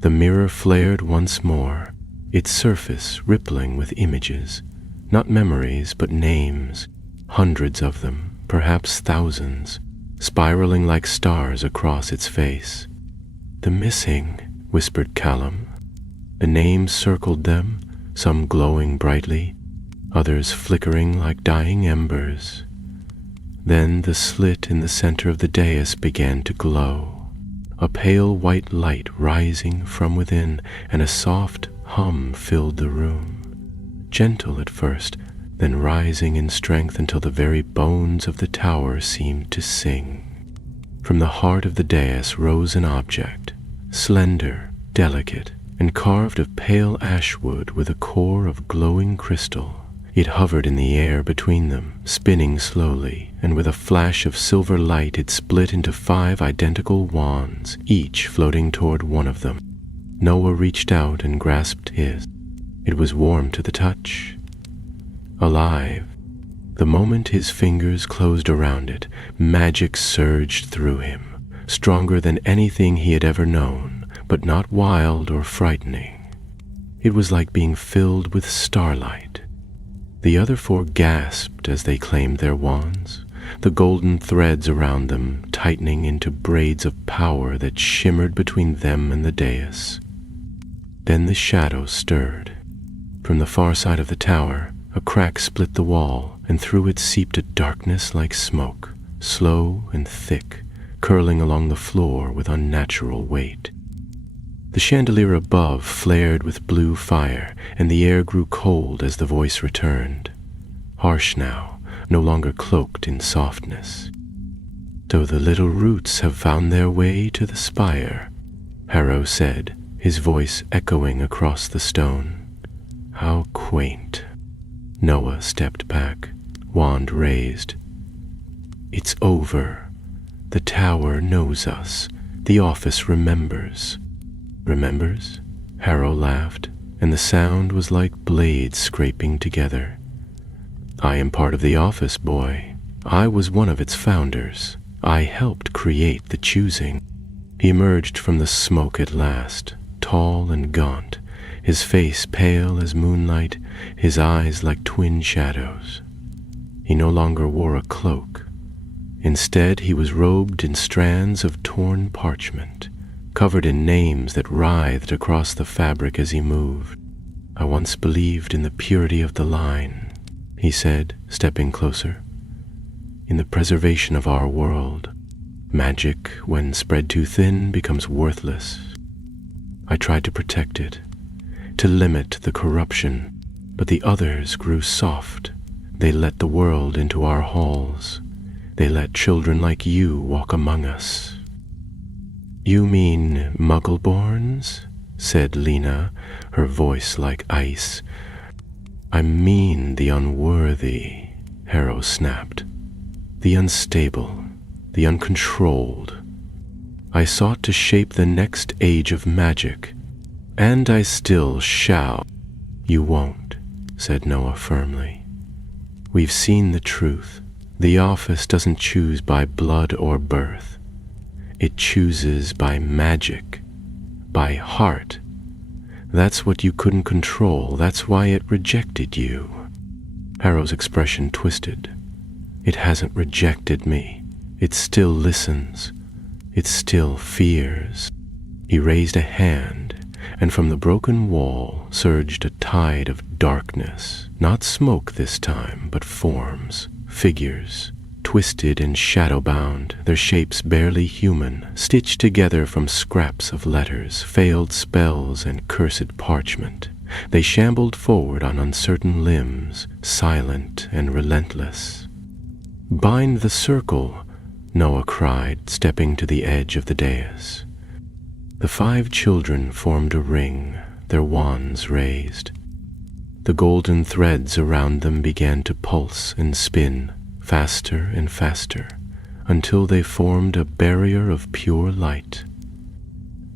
The mirror flared once more, its surface rippling with images, not memories but names, hundreds of them, perhaps thousands, spiraling like stars across its face. "The missing," whispered Callum. The names circled them, some glowing brightly, others flickering like dying embers. Then the slit in the center of the dais began to glow, a pale white light rising from within, and a soft hum filled the room. Gentle at first, then rising in strength until the very bones of the tower seemed to sing. From the heart of the dais rose an object, slender, delicate, and carved of pale ash wood with a core of glowing crystal. It hovered in the air between them, spinning slowly, and with a flash of silver light it split into 5 identical wands, each floating toward one of them. Noah reached out and grasped his. It was warm to the touch, alive. The moment his fingers closed around it, magic surged through him, stronger than anything he had ever known, but not wild or frightening. It was like being filled with starlight. The other 4 gasped as they claimed their wands, the golden threads around them tightening into braids of power that shimmered between them and the dais. Then the shadows stirred. From the far side of the tower, a crack split the wall, and through it seeped a darkness like smoke, slow and thick, curling along the floor with unnatural weight. The chandelier above flared with blue fire, and the air grew cold as the voice returned, harsh now, no longer cloaked in softness. "So the little roots have found their way to the spire," Harrow said, his voice echoing across the stone. How quaint. Noah stepped back, wand raised. It's over. The tower knows us. The office remembers. Remembers? Harrow laughed, and the sound was like blades scraping together. I am part of the office, boy. I was one of its founders. I helped create the choosing. He emerged from the smoke at last, tall and gaunt, his face pale as moonlight, his eyes like twin shadows. He no longer wore a cloak. Instead, he was robed in strands of torn parchment, covered in names that writhed across the fabric as he moved. I once believed in the purity of the line, he said, stepping closer. In the preservation of our world, magic, when spread too thin, becomes worthless. I tried to protect it, to limit the corruption, but the others grew soft. They let the world into our halls. They let children like you walk among us. You mean Muggleborns? Said Lena, her voice like ice. I mean the unworthy, Harrow snapped. The unstable, the uncontrolled. I sought to shape the next age of magic, and I still shall. You won't, said Noah firmly. We've seen the truth. The office doesn't choose by blood or birth. It chooses by magic, by heart. That's what you couldn't control. That's why it rejected you. Harrow's expression twisted. It hasn't rejected me. It still listens. It still fears. He raised a hand, and from the broken wall surged a tide of darkness. Not smoke this time, but forms, figures, twisted and shadow-bound, their shapes barely human, stitched together from scraps of letters, failed spells, and cursed parchment. They shambled forward on uncertain limbs, silent and relentless. Bind the circle, Noah cried, stepping to the edge of the dais. The 5 children formed a ring, their wands raised. The golden threads around them began to pulse and spin, faster and faster, until they formed a barrier of pure light.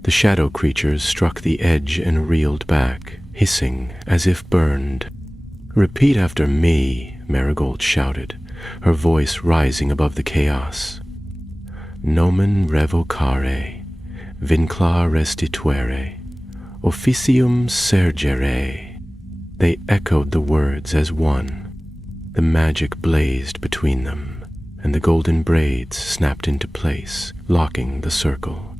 The shadow creatures struck the edge and reeled back, hissing as if burned. Repeat after me, Marigold shouted, her voice rising above the chaos. Nomen revocare, vincla restituere, officium sergere. They echoed the words as one. The magic blazed between them, and the golden braids snapped into place, locking the circle.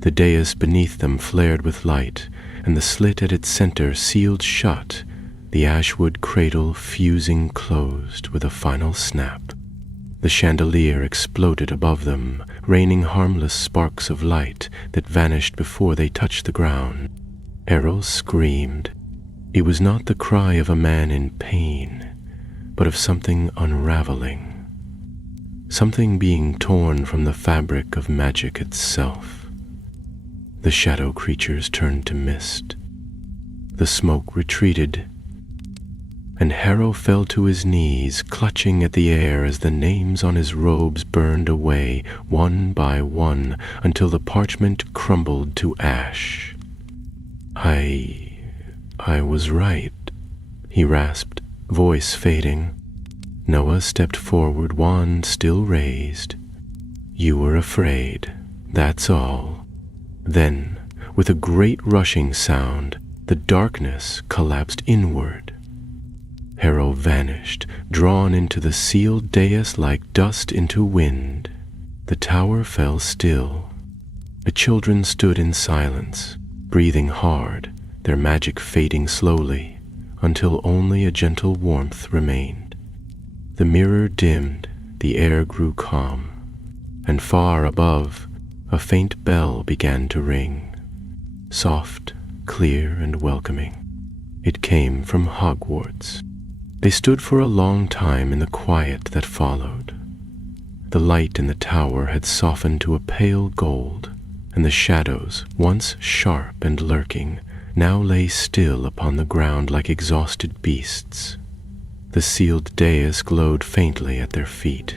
The dais beneath them flared with light, and the slit at its center sealed shut, the ashwood cradle fusing closed with a final snap. The chandelier exploded above them, raining harmless sparks of light that vanished before they touched the ground. Errol screamed. It was not the cry of a man in pain, but of something unraveling, something being torn from the fabric of magic itself. The shadow creatures turned to mist. The smoke retreated, and Harrow fell to his knees, clutching at the air as the names on his robes burned away, one by one, until the parchment crumbled to ash. I was right, he rasped, voice fading. Noah stepped forward, wand still raised. You were afraid, that's all. Then, with a great rushing sound, the darkness collapsed inward. Harrow vanished, drawn into the sealed dais like dust into wind. The tower fell still. The children stood in silence, breathing hard, their magic fading slowly, until only a gentle warmth remained. The mirror dimmed, the air grew calm, and far above, a faint bell began to ring, soft, clear, and welcoming. It came from Hogwarts. They stood for a long time in the quiet that followed. The light in the tower had softened to a pale gold, and the shadows, once sharp and lurking, now lay still upon the ground like exhausted beasts. The sealed dais glowed faintly at their feet,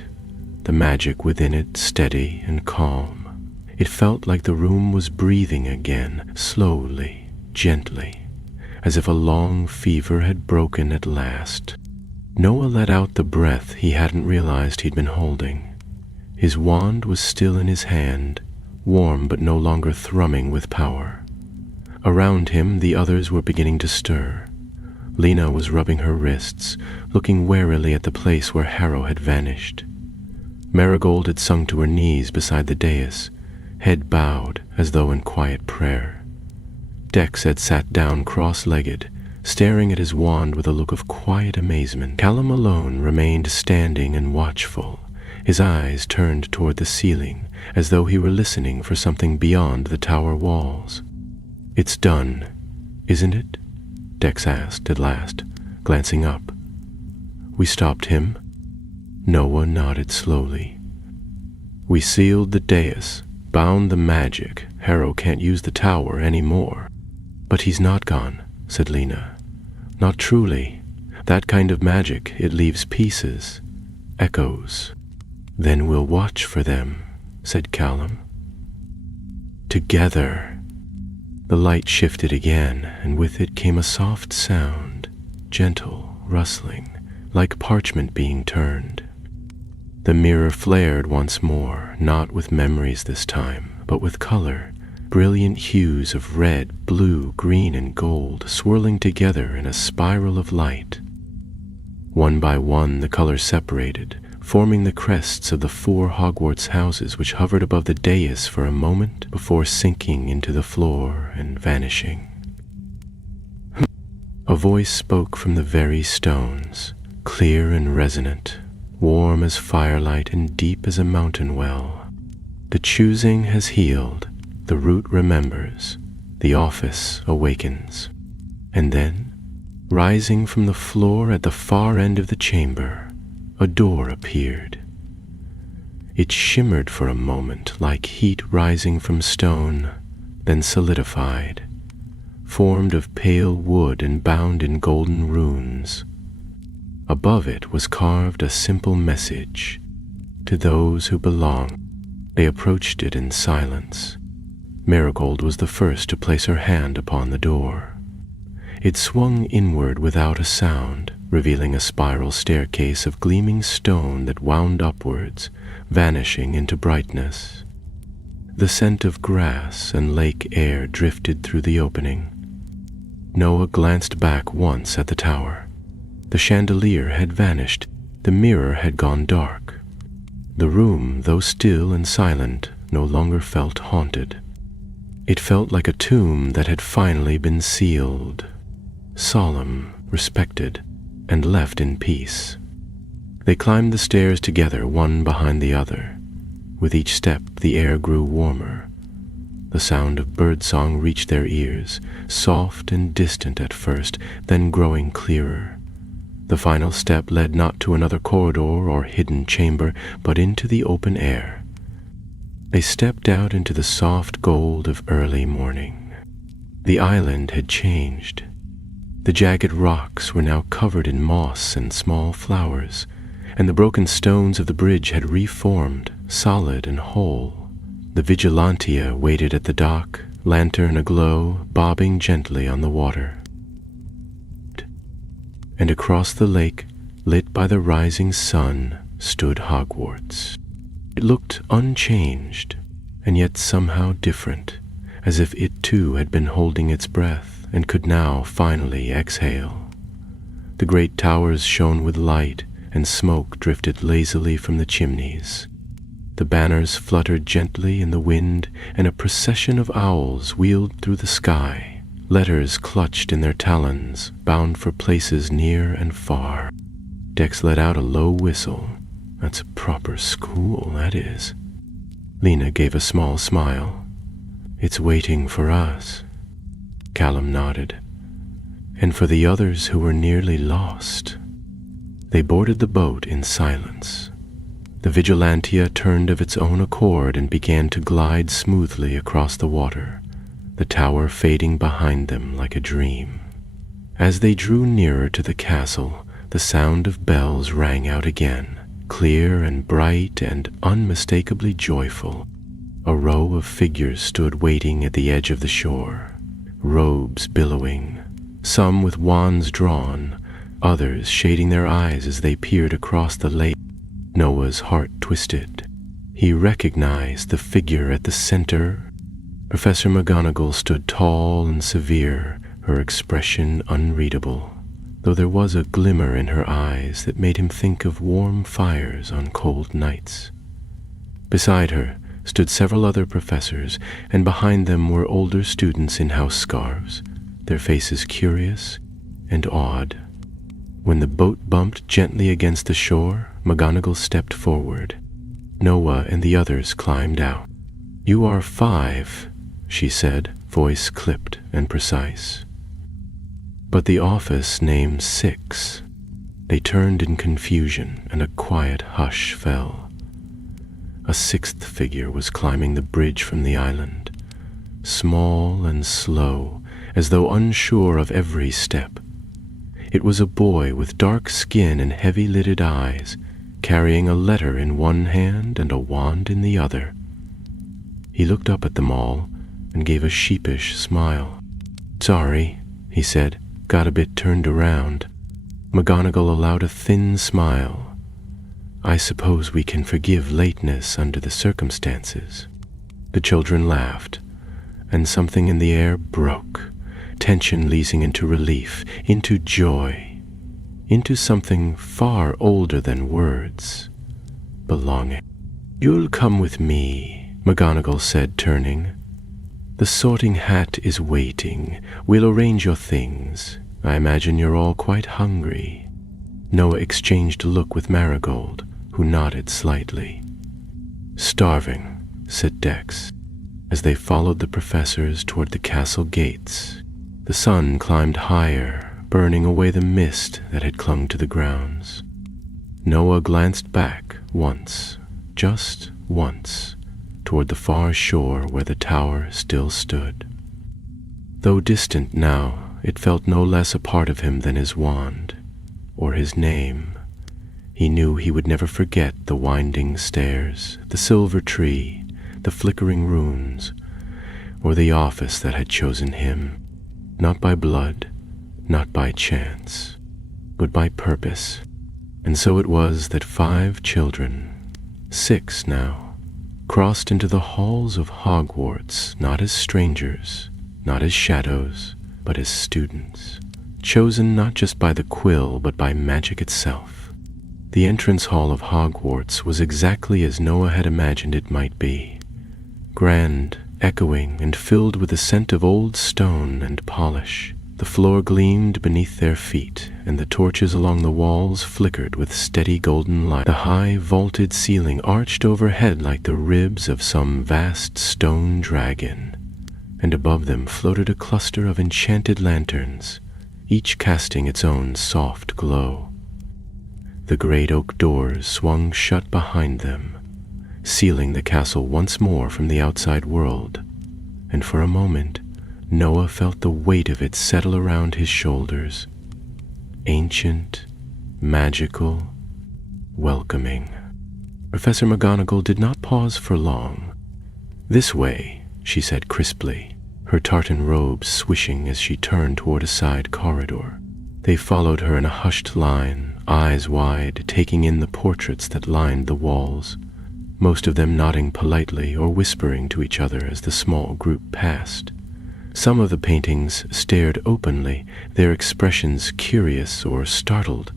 the magic within it steady and calm. It felt like the room was breathing again, slowly, gently, as if a long fever had broken at last. Noah let out the breath he hadn't realized he'd been holding. His wand was still in his hand, warm but no longer thrumming with power. Around him, the others were beginning to stir. Lena was rubbing her wrists, looking warily at the place where Harrow had vanished. Marigold had sunk to her knees beside the dais, head bowed as though in quiet prayer. Dex had sat down cross-legged, staring at his wand with a look of quiet amazement. Callum alone remained standing and watchful, his eyes turned toward the ceiling, as though he were listening for something beyond the tower walls. "It's done, isn't it?" Dex asked at last, glancing up. "We stopped him?" Noah nodded slowly. "We sealed the dais, bound the magic. Harrow can't use the tower anymore." "But he's not gone," said Lena. "Not truly. That kind of magic, it leaves pieces, echoes." "Then we'll watch for them," said Callum. "Together." The light shifted again, and with it came a soft sound, gentle, rustling, like parchment being turned. The mirror flared once more, not with memories this time, but with color, brilliant hues of red, blue, green, and gold swirling together in a spiral of light. One by one the colors separated, forming the crests of the 4 Hogwarts houses which hovered above the dais for a moment before sinking into the floor and vanishing. A voice spoke from the very stones, clear and resonant, warm as firelight and deep as a mountain well. "The choosing has healed, the root remembers, the office awakens." And then, rising from the floor at the far end of the chamber, a door appeared. It shimmered for a moment like heat rising from stone, then solidified, formed of pale wood and bound in golden runes. Above it was carved a simple message: "To those who belong." They approached it in silence. Marigold was the first to place her hand upon the door. It swung inward without a sound, revealing a spiral staircase of gleaming stone that wound upwards, vanishing into brightness. The scent of grass and lake air drifted through the opening. Noah glanced back once at the tower. The chandelier had vanished, the mirror had gone dark. The room, though still and silent, no longer felt haunted. It felt like a tomb that had finally been sealed, solemn, respected, and left in peace. They climbed the stairs together, one behind the other. With each step, the air grew warmer. The sound of birdsong reached their ears, soft and distant at first, then growing clearer. The final step led not to another corridor or hidden chamber, but into the open air. They stepped out into the soft gold of early morning. The island had changed. The jagged rocks were now covered in moss and small flowers, and the broken stones of the bridge had reformed, solid and whole. The Vigilantia waited at the dock, lantern aglow, bobbing gently on the water. And across the lake, lit by the rising sun, stood Hogwarts. It looked unchanged, and yet somehow different, as if it too had been holding its breath and could now finally exhale. The great towers shone with light, and smoke drifted lazily from the chimneys. The banners fluttered gently in the wind, and a procession of owls wheeled through the sky, letters clutched in their talons, bound for places near and far. Dex let out a low whistle. "That's a proper school, that is." Lena gave a small smile. "It's waiting for us." Callum nodded. "And for the others who were nearly lost." They boarded the boat in silence. The Vigilantia turned of its own accord and began to glide smoothly across the water, the tower fading behind them like a dream. As they drew nearer to the castle, the sound of bells rang out again, clear and bright and unmistakably joyful. A row of figures stood waiting at the edge of the shore, robes billowing, some with wands drawn, others shading their eyes as they peered across the lake. Noah's heart twisted. He recognized the figure at the center. Professor McGonagall stood tall and severe, her expression unreadable, though there was a glimmer in her eyes that made him think of warm fires on cold nights. Beside her stood several other professors, and behind them were older students in house scarves, their faces curious and awed. When the boat bumped gently against the shore, McGonagall stepped forward. Noah and the others climbed out. "You are 5, she said, voice clipped and precise. But the office named 6. They turned in confusion, and a quiet hush fell. A 6th figure was climbing the bridge from the island, small and slow, as though unsure of every step. It was a boy with dark skin and heavy-lidded eyes, carrying a letter in one hand and a wand in the other. He looked up at them all and gave a sheepish smile. "Sorry," he said, "got a bit turned around." McGonagall allowed a thin smile. "I suppose we can forgive lateness under the circumstances." The children laughed, and something in the air broke, tension leasing into relief, into joy, into something far older than words, belonging. "You'll come with me," McGonagall said, turning. "The Sorting Hat is waiting. We'll arrange your things. I imagine you're all quite hungry." Noah exchanged a look with Marigold, who nodded slightly. "Starving," said Dex, as they followed the professors toward the castle gates. The sun climbed higher, burning away the mist that had clung to the grounds. Noah glanced back once, just once, toward the far shore where the tower still stood. Though distant now, it felt no less a part of him than his wand, or his name. He knew he would never forget the winding stairs, the silver tree, the flickering runes, or the office that had chosen him, not by blood, not by chance, but by purpose. And so it was that 5 children, 6 now, crossed into the halls of Hogwarts, not as strangers, not as shadows, but as students, chosen not just by the quill, but by magic itself. The entrance hall of Hogwarts was exactly as Noah had imagined it might be, grand, echoing, and filled with the scent of old stone and polish. The floor gleamed beneath their feet, and the torches along the walls flickered with steady golden light. The high, vaulted ceiling arched overhead like the ribs of some vast stone dragon, and above them floated a cluster of enchanted lanterns, each casting its own soft glow. The great oak doors swung shut behind them, sealing the castle once more from the outside world, and for a moment Noah felt the weight of it settle around his shoulders, ancient, magical, welcoming. Professor McGonagall did not pause for long. "This way," she said crisply, her tartan robes swishing as she turned toward a side corridor. They followed her in a hushed line, eyes wide, taking in the portraits that lined the walls, most of them nodding politely or whispering to each other as the small group passed. Some of the paintings stared openly, their expressions curious or startled,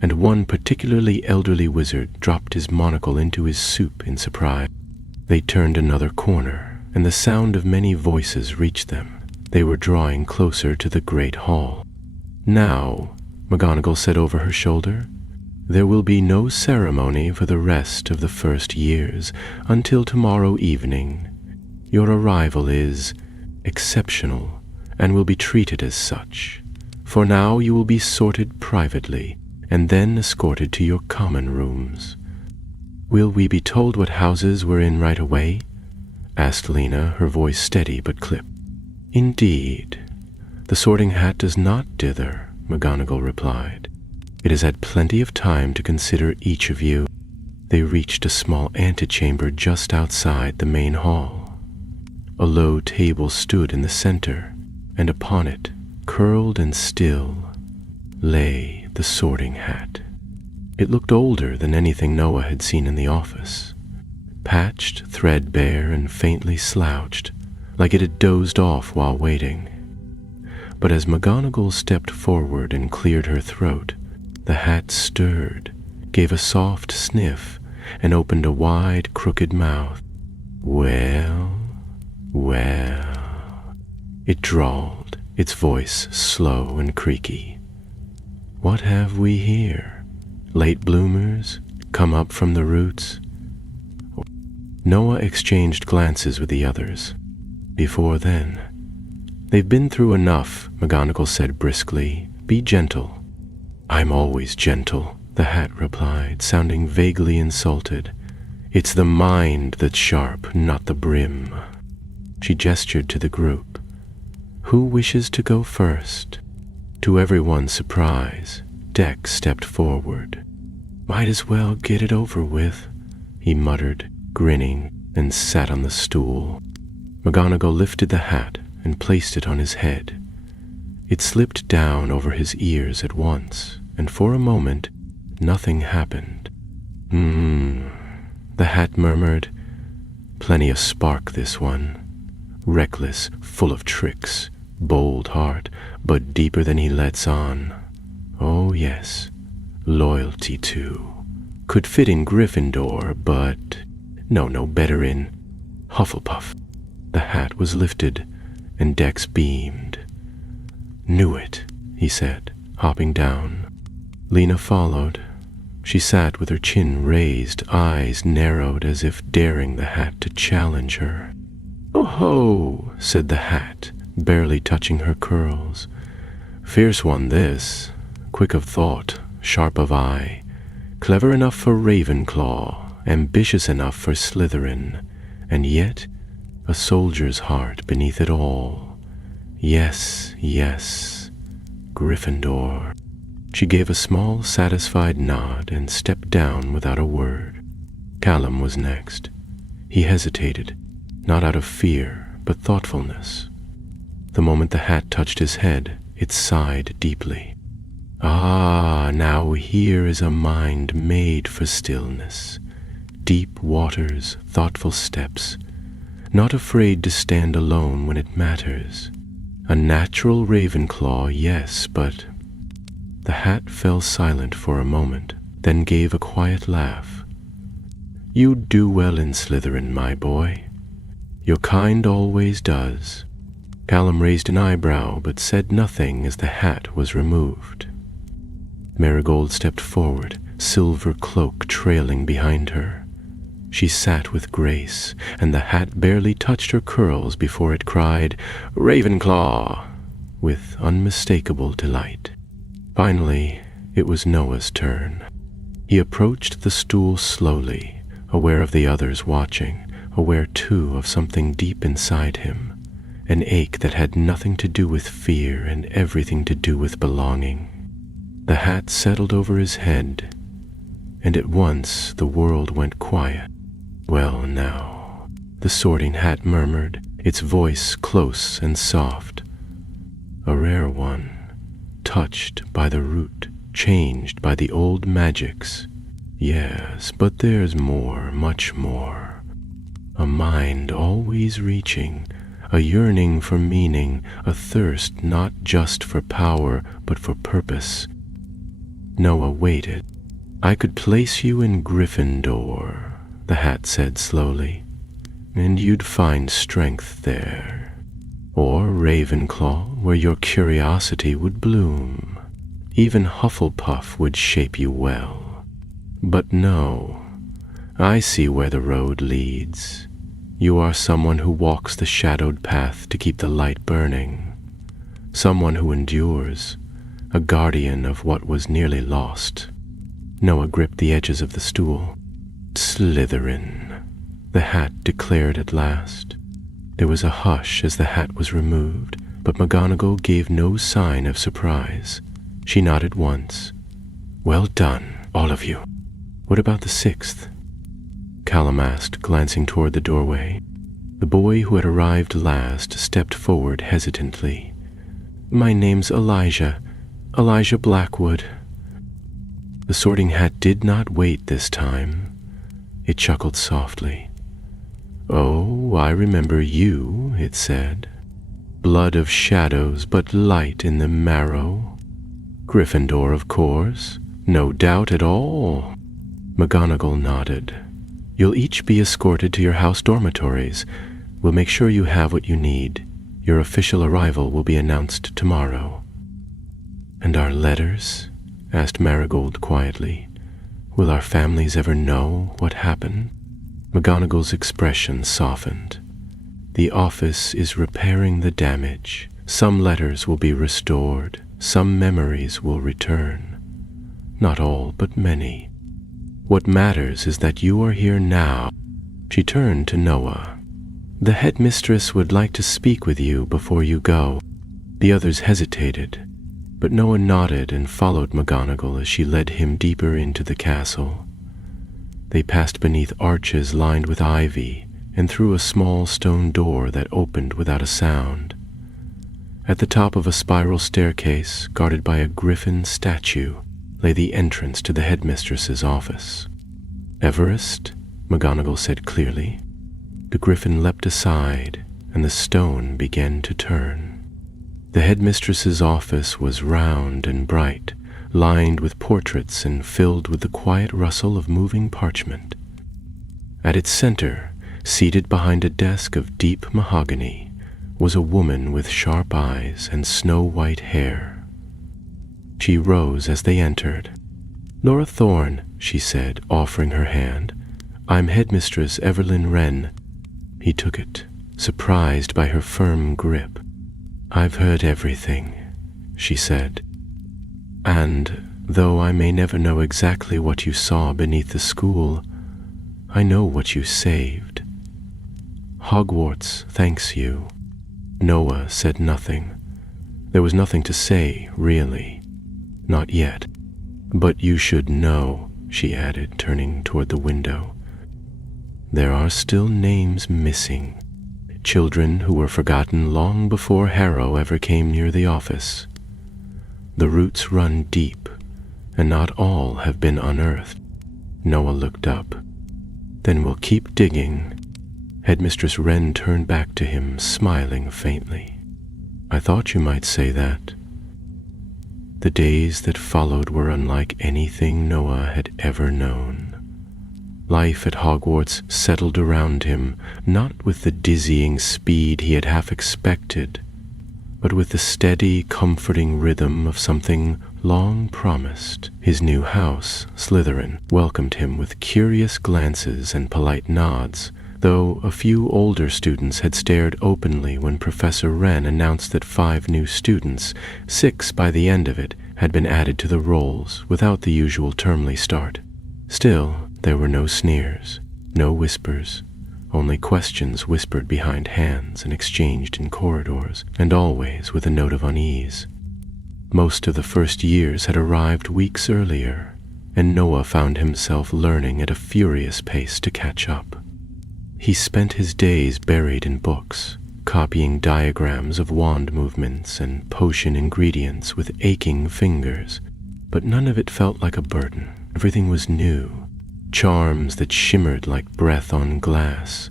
and one particularly elderly wizard dropped his monocle into his soup in surprise. They turned another corner, and the sound of many voices reached them. They were drawing closer to the great hall. "Now," McGonagall said over her shoulder, "there will be no ceremony for the rest of the first years until tomorrow evening. Your arrival is exceptional and will be treated as such. For now you will be sorted privately and then escorted to your common rooms." "Will we be told what houses we're in right away?" asked Lena, her voice steady but clipped. "Indeed. The Sorting Hat does not dither," McGonagall replied. "It has had plenty of time to consider each of you." They reached a small antechamber just outside the main hall. A low table stood in the center, and upon it, curled and still, lay the Sorting Hat. It looked older than anything Noah had seen in the office. Patched, threadbare, and faintly slouched, like it had dozed off while waiting. But as McGonagall stepped forward and cleared her throat, the hat stirred, gave a soft sniff, and opened a wide, crooked mouth. "Well, well," it drawled, its voice slow and creaky. "What have we here? Late bloomers, come up from the roots?" Noah exchanged glances with the others. Before then, "They've been through enough," McGonagall said briskly. "Be gentle." "I'm always gentle," the hat replied, sounding vaguely insulted. "It's the mind that's sharp, not the brim." She gestured to the group. "Who wishes to go first?" To everyone's surprise, Dex stepped forward. "Might as well get it over with," he muttered, grinning, and sat on the stool. McGonagall lifted the hat and placed it on his head. It slipped down over his ears at once, and for a moment, nothing happened. The hat murmured. "Plenty of spark, this one. Reckless, full of tricks, bold heart, but deeper than he lets on. Oh yes, loyalty too. Could fit in Gryffindor, but no better in Hufflepuff." The hat was lifted, and Dex beamed. "Knew it," he said, hopping down. Lena followed. She sat with her chin raised, eyes narrowed as if daring the hat to challenge her. "Oh ho," said the hat, barely touching her curls. "Fierce one this, quick of thought, sharp of eye, clever enough for Ravenclaw, ambitious enough for Slytherin, and yet a soldier's heart beneath it all. Yes, yes, Gryffindor." She gave a small, satisfied nod and stepped down without a word. Callum was next. He hesitated, not out of fear, but thoughtfulness. The moment the hat touched his head, it sighed deeply. "Ah, now here is a mind made for stillness. Deep waters, thoughtful steps, not afraid to stand alone when it matters. A natural Ravenclaw, yes, but—" The hat fell silent for a moment, then gave a quiet laugh. "You'd do well in Slytherin, my boy. Your kind always does." Callum raised an eyebrow, but said nothing as the hat was removed. Marigold stepped forward, silver cloak trailing behind her. She sat with grace, and the hat barely touched her curls before it cried, "Ravenclaw!" with unmistakable delight. Finally, it was Noah's turn. He approached the stool slowly, aware of the others watching, aware too of something deep inside him, an ache that had nothing to do with fear and everything to do with belonging. The hat settled over his head, and at once the world went quiet. "Well now," the Sorting Hat murmured, its voice close and soft. "A rare one, touched by the root, changed by the old magics. Yes, but there's more, much more. A mind always reaching, a yearning for meaning, a thirst not just for power, but for purpose." Noah waited. "I could place you in Gryffindor," the hat said slowly, "and you'd find strength there. Or Ravenclaw, where your curiosity would bloom. Even Hufflepuff would shape you well. But no, I see where the road leads. You are someone who walks the shadowed path to keep the light burning. Someone who endures, a guardian of what was nearly lost." Noah gripped the edges of the stool. Slytherin, the hat declared at last. There was a hush as the hat was removed, but McGonagall gave no sign of surprise. She nodded once. "Well done, all of you. What about the sixth?" Callum asked, glancing toward the doorway. The boy who had arrived last stepped forward hesitantly. "My name's Elijah Blackwood." The Sorting Hat did not wait this time. It chuckled softly. "Oh, I remember you," it said. "Blood of shadows, but light in the marrow. Gryffindor, of course. No doubt at all." McGonagall nodded. "You'll each be escorted to your house dormitories. We'll make sure you have what you need. Your official arrival will be announced tomorrow." "And our letters?" asked Marigold quietly. "Will our families ever know what happened?" McGonagall's expression softened. "The office is repairing the damage. Some letters will be restored. Some memories will return. Not all, but many. What matters is that you are here now." She turned to Noah. "The headmistress would like to speak with you before you go." The others hesitated, but Noah nodded and followed McGonagall as she led him deeper into the castle. They passed beneath arches lined with ivy and through a small stone door that opened without a sound. At the top of a spiral staircase, guarded by a griffin statue, lay the entrance to the headmistress's office. "Everest," McGonagall said clearly. The griffin leapt aside, and the stone began to turn. The headmistress's office was round and bright, lined with portraits and filled with the quiet rustle of moving parchment. At its center, seated behind a desk of deep mahogany, was a woman with sharp eyes and snow-white hair. She rose as they entered. "Laura Thorne," she said, offering her hand. "I'm Headmistress Evelyn Wren." He took it, surprised by her firm grip. "I've heard everything," she said. "And, though I may never know exactly what you saw beneath the school, I know what you saved. Hogwarts thanks you." Noah said nothing. There was nothing to say, really. Not yet. "But you should know," she added, turning toward the window. "There are still names missing. Children who were forgotten long before Harrow ever came near the office. The roots run deep, and not all have been unearthed." Noah looked up. "Then we'll keep digging." Headmistress Wren turned back to him, smiling faintly. "I thought you might say that." The days that followed were unlike anything Noah had ever known. Life at Hogwarts settled around him, not with the dizzying speed he had half expected, but with the steady, comforting rhythm of something long promised. His new house, Slytherin, welcomed him with curious glances and polite nods, though a few older students had stared openly when Professor Wren announced that 5 new students, 6 by the end of it, had been added to the rolls without the usual termly start. Still, there were no sneers, no whispers, only questions whispered behind hands and exchanged in corridors, and always with a note of unease. Most of the first years had arrived weeks earlier, and Noah found himself learning at a furious pace to catch up. He spent his days buried in books, copying diagrams of wand movements and potion ingredients with aching fingers, but none of it felt like a burden. Everything was new. Charms that shimmered like breath on glass,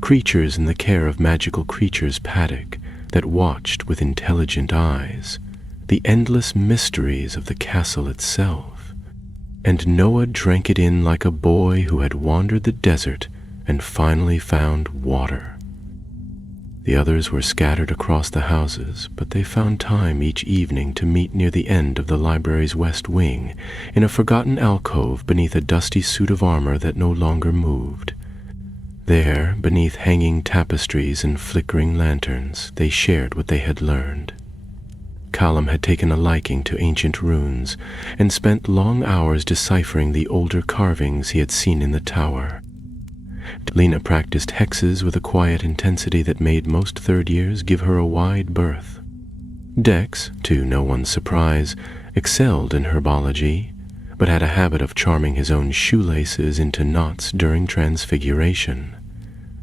creatures in the care of magical creatures paddock that watched with intelligent eyes, the endless mysteries of the castle itself. And Noah drank it in like a boy who had wandered the desert and finally found water. The others were scattered across the houses, but they found time each evening to meet near the end of the library's west wing, in a forgotten alcove beneath a dusty suit of armor that no longer moved. There, beneath hanging tapestries and flickering lanterns, they shared what they had learned. Callum had taken a liking to ancient runes and spent long hours deciphering the older carvings he had seen in the tower. Lena practiced hexes with a quiet intensity that made most third years give her a wide berth. Dex, to no one's surprise, excelled in herbology, but had a habit of charming his own shoelaces into knots during transfiguration.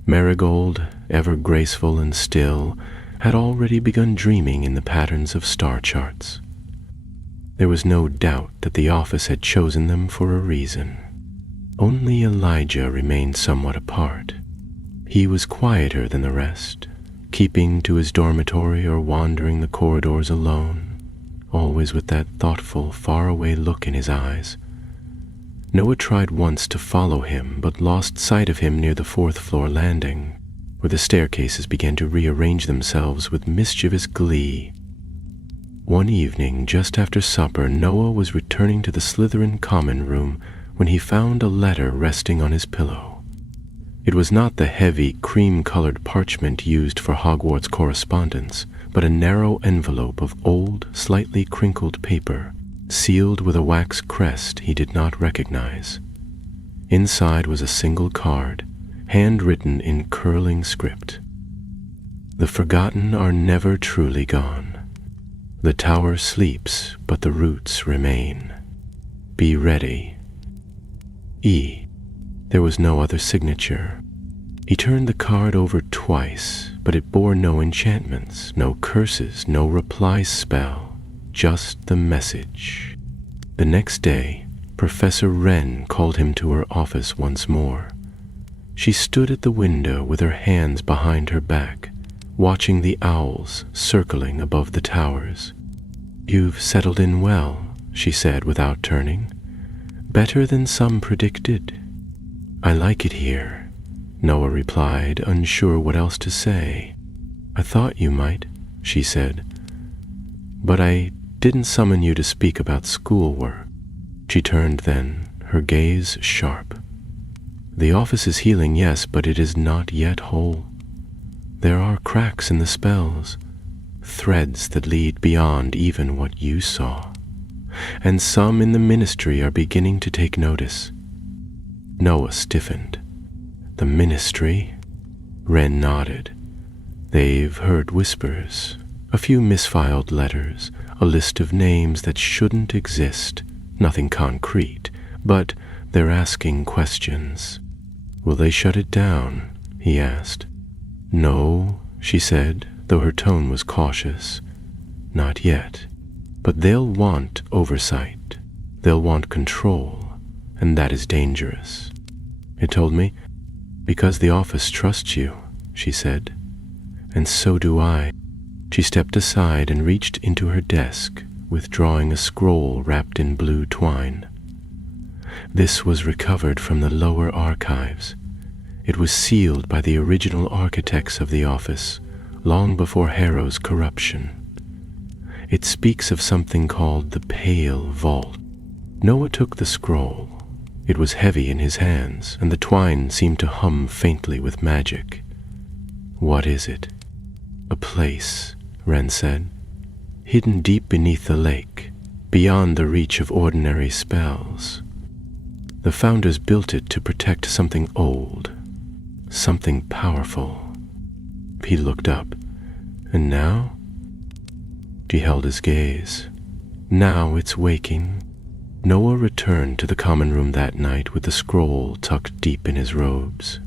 Marigold, ever graceful and still, had already begun dreaming in the patterns of star charts. There was no doubt that the office had chosen them for a reason. Only Elijah remained somewhat apart. He was quieter than the rest, keeping to his dormitory or wandering the corridors alone, always with that thoughtful, faraway look in his eyes. Noah tried once to follow him, but lost sight of him near the fourth-floor landing, where the staircases began to rearrange themselves with mischievous glee. One evening, just after supper, Noah was returning to the Slytherin common room when he found a letter resting on his pillow. It was not the heavy, cream-colored parchment used for Hogwarts correspondence, but a narrow envelope of old, slightly crinkled paper, sealed with a wax crest he did not recognize. Inside was a single card, handwritten in curling script. "The forgotten are never truly gone. The tower sleeps, but the roots remain. Be ready. E." There was no other signature. He turned the card over twice, but it bore no enchantments, no curses, no reply spell, just the message. The next day, Professor Wren called him to her office once more. She stood at the window with her hands behind her back, watching the owls circling above the towers. "You've settled in well," she said without turning. "Better than some predicted." "I like it here," Noah replied, unsure what else to say. "I thought you might," she said. "But I didn't summon you to speak about schoolwork." She turned then, her gaze sharp. "The office is healing, yes, but it is not yet whole. There are cracks in the spells, threads that lead beyond even what you saw. And some in the ministry are beginning to take notice." Noah stiffened. "The ministry?" Wren nodded. "They've heard whispers, a few misfiled letters, a list of names that shouldn't exist, nothing concrete, but they're asking questions." "Will they shut it down?" he asked. "No," she said, though her tone was cautious. "Not yet. But they'll want oversight. They'll want control, and that is dangerous." It told me, "Because the office trusts you," she said. "And so do I." She stepped aside and reached into her desk, withdrawing a scroll wrapped in blue twine. This was recovered from the lower archives. It was sealed by the original architects of the office, long before Harrow's corruption. It speaks of something called the Pale Vault. Noah took the scroll. It was heavy in his hands, and the twine seemed to hum faintly with magic. "What is it?" "A place," Wren said, "hidden deep beneath the lake, beyond the reach of ordinary spells. The founders built it to protect something old, something powerful." He looked up. "And now?" She held his gaze. "Now it's waking." Noah returned to the common room that night with the scroll tucked deep in his robes.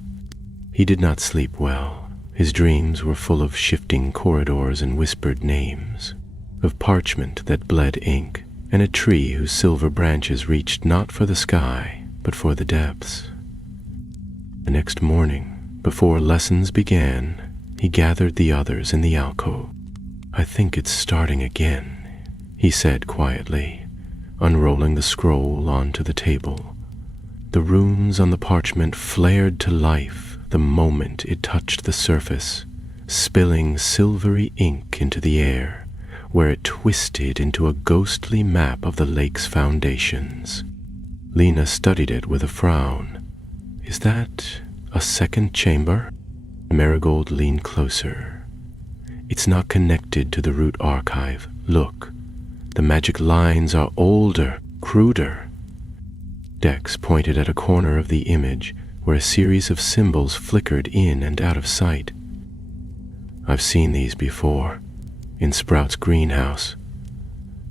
He did not sleep well. His dreams were full of shifting corridors and whispered names, of parchment that bled ink, and a tree whose silver branches reached not for the sky, but for the depths. The next morning, before lessons began, he gathered the others in the alcove. "I think it's starting again," he said quietly, unrolling the scroll onto the table. The runes on the parchment flared to life the moment it touched the surface, spilling silvery ink into the air, where it twisted into a ghostly map of the lake's foundations. Lena studied it with a frown. "Is that a second chamber?" Marigold leaned closer. It's not connected to the root archive. Look, the magic lines are older, cruder. Dex pointed at a corner of the image where a series of symbols flickered in and out of sight. I've seen these before, in Sprout's greenhouse.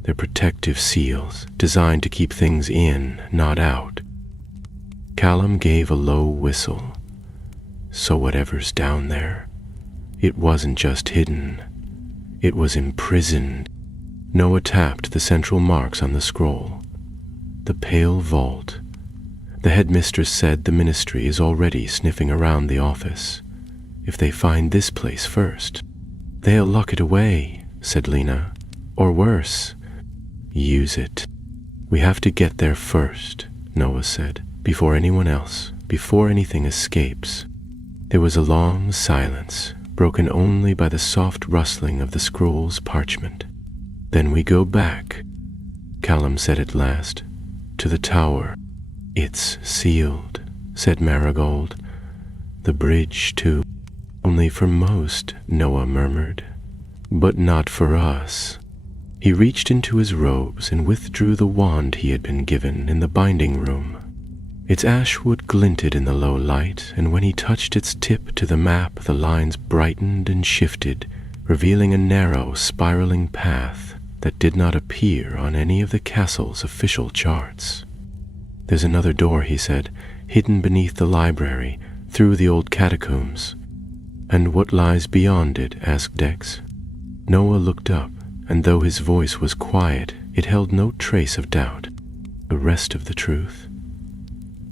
They're protective seals, designed to keep things in, not out. Callum gave a low whistle. So whatever's down there, it wasn't just hidden. It was imprisoned. Noah tapped the central marks on the scroll. The Pale Vault. The headmistress said the ministry is already sniffing around the office. If they find this place first, they'll lock it away, said Lena. Or worse, use it. We have to get there first, Noah said, before anyone else, before anything escapes. There was a long silence, broken only by the soft rustling of the scroll's parchment. Then we go back, Callum said at last, to the tower. It's sealed, said Marigold. The bridge, too. Only for most, Noah murmured. But not for us. He reached into his robes and withdrew the wand he had been given in the binding room. Its ashwood glinted in the low light, and when he touched its tip to the map, the lines brightened and shifted, revealing a narrow, spiraling path that did not appear on any of the castle's official charts. There's another door, he said, hidden beneath the library, through the old catacombs. And what lies beyond it? Asked Dex. Noah looked up, and though his voice was quiet, it held no trace of doubt. The rest of the truth.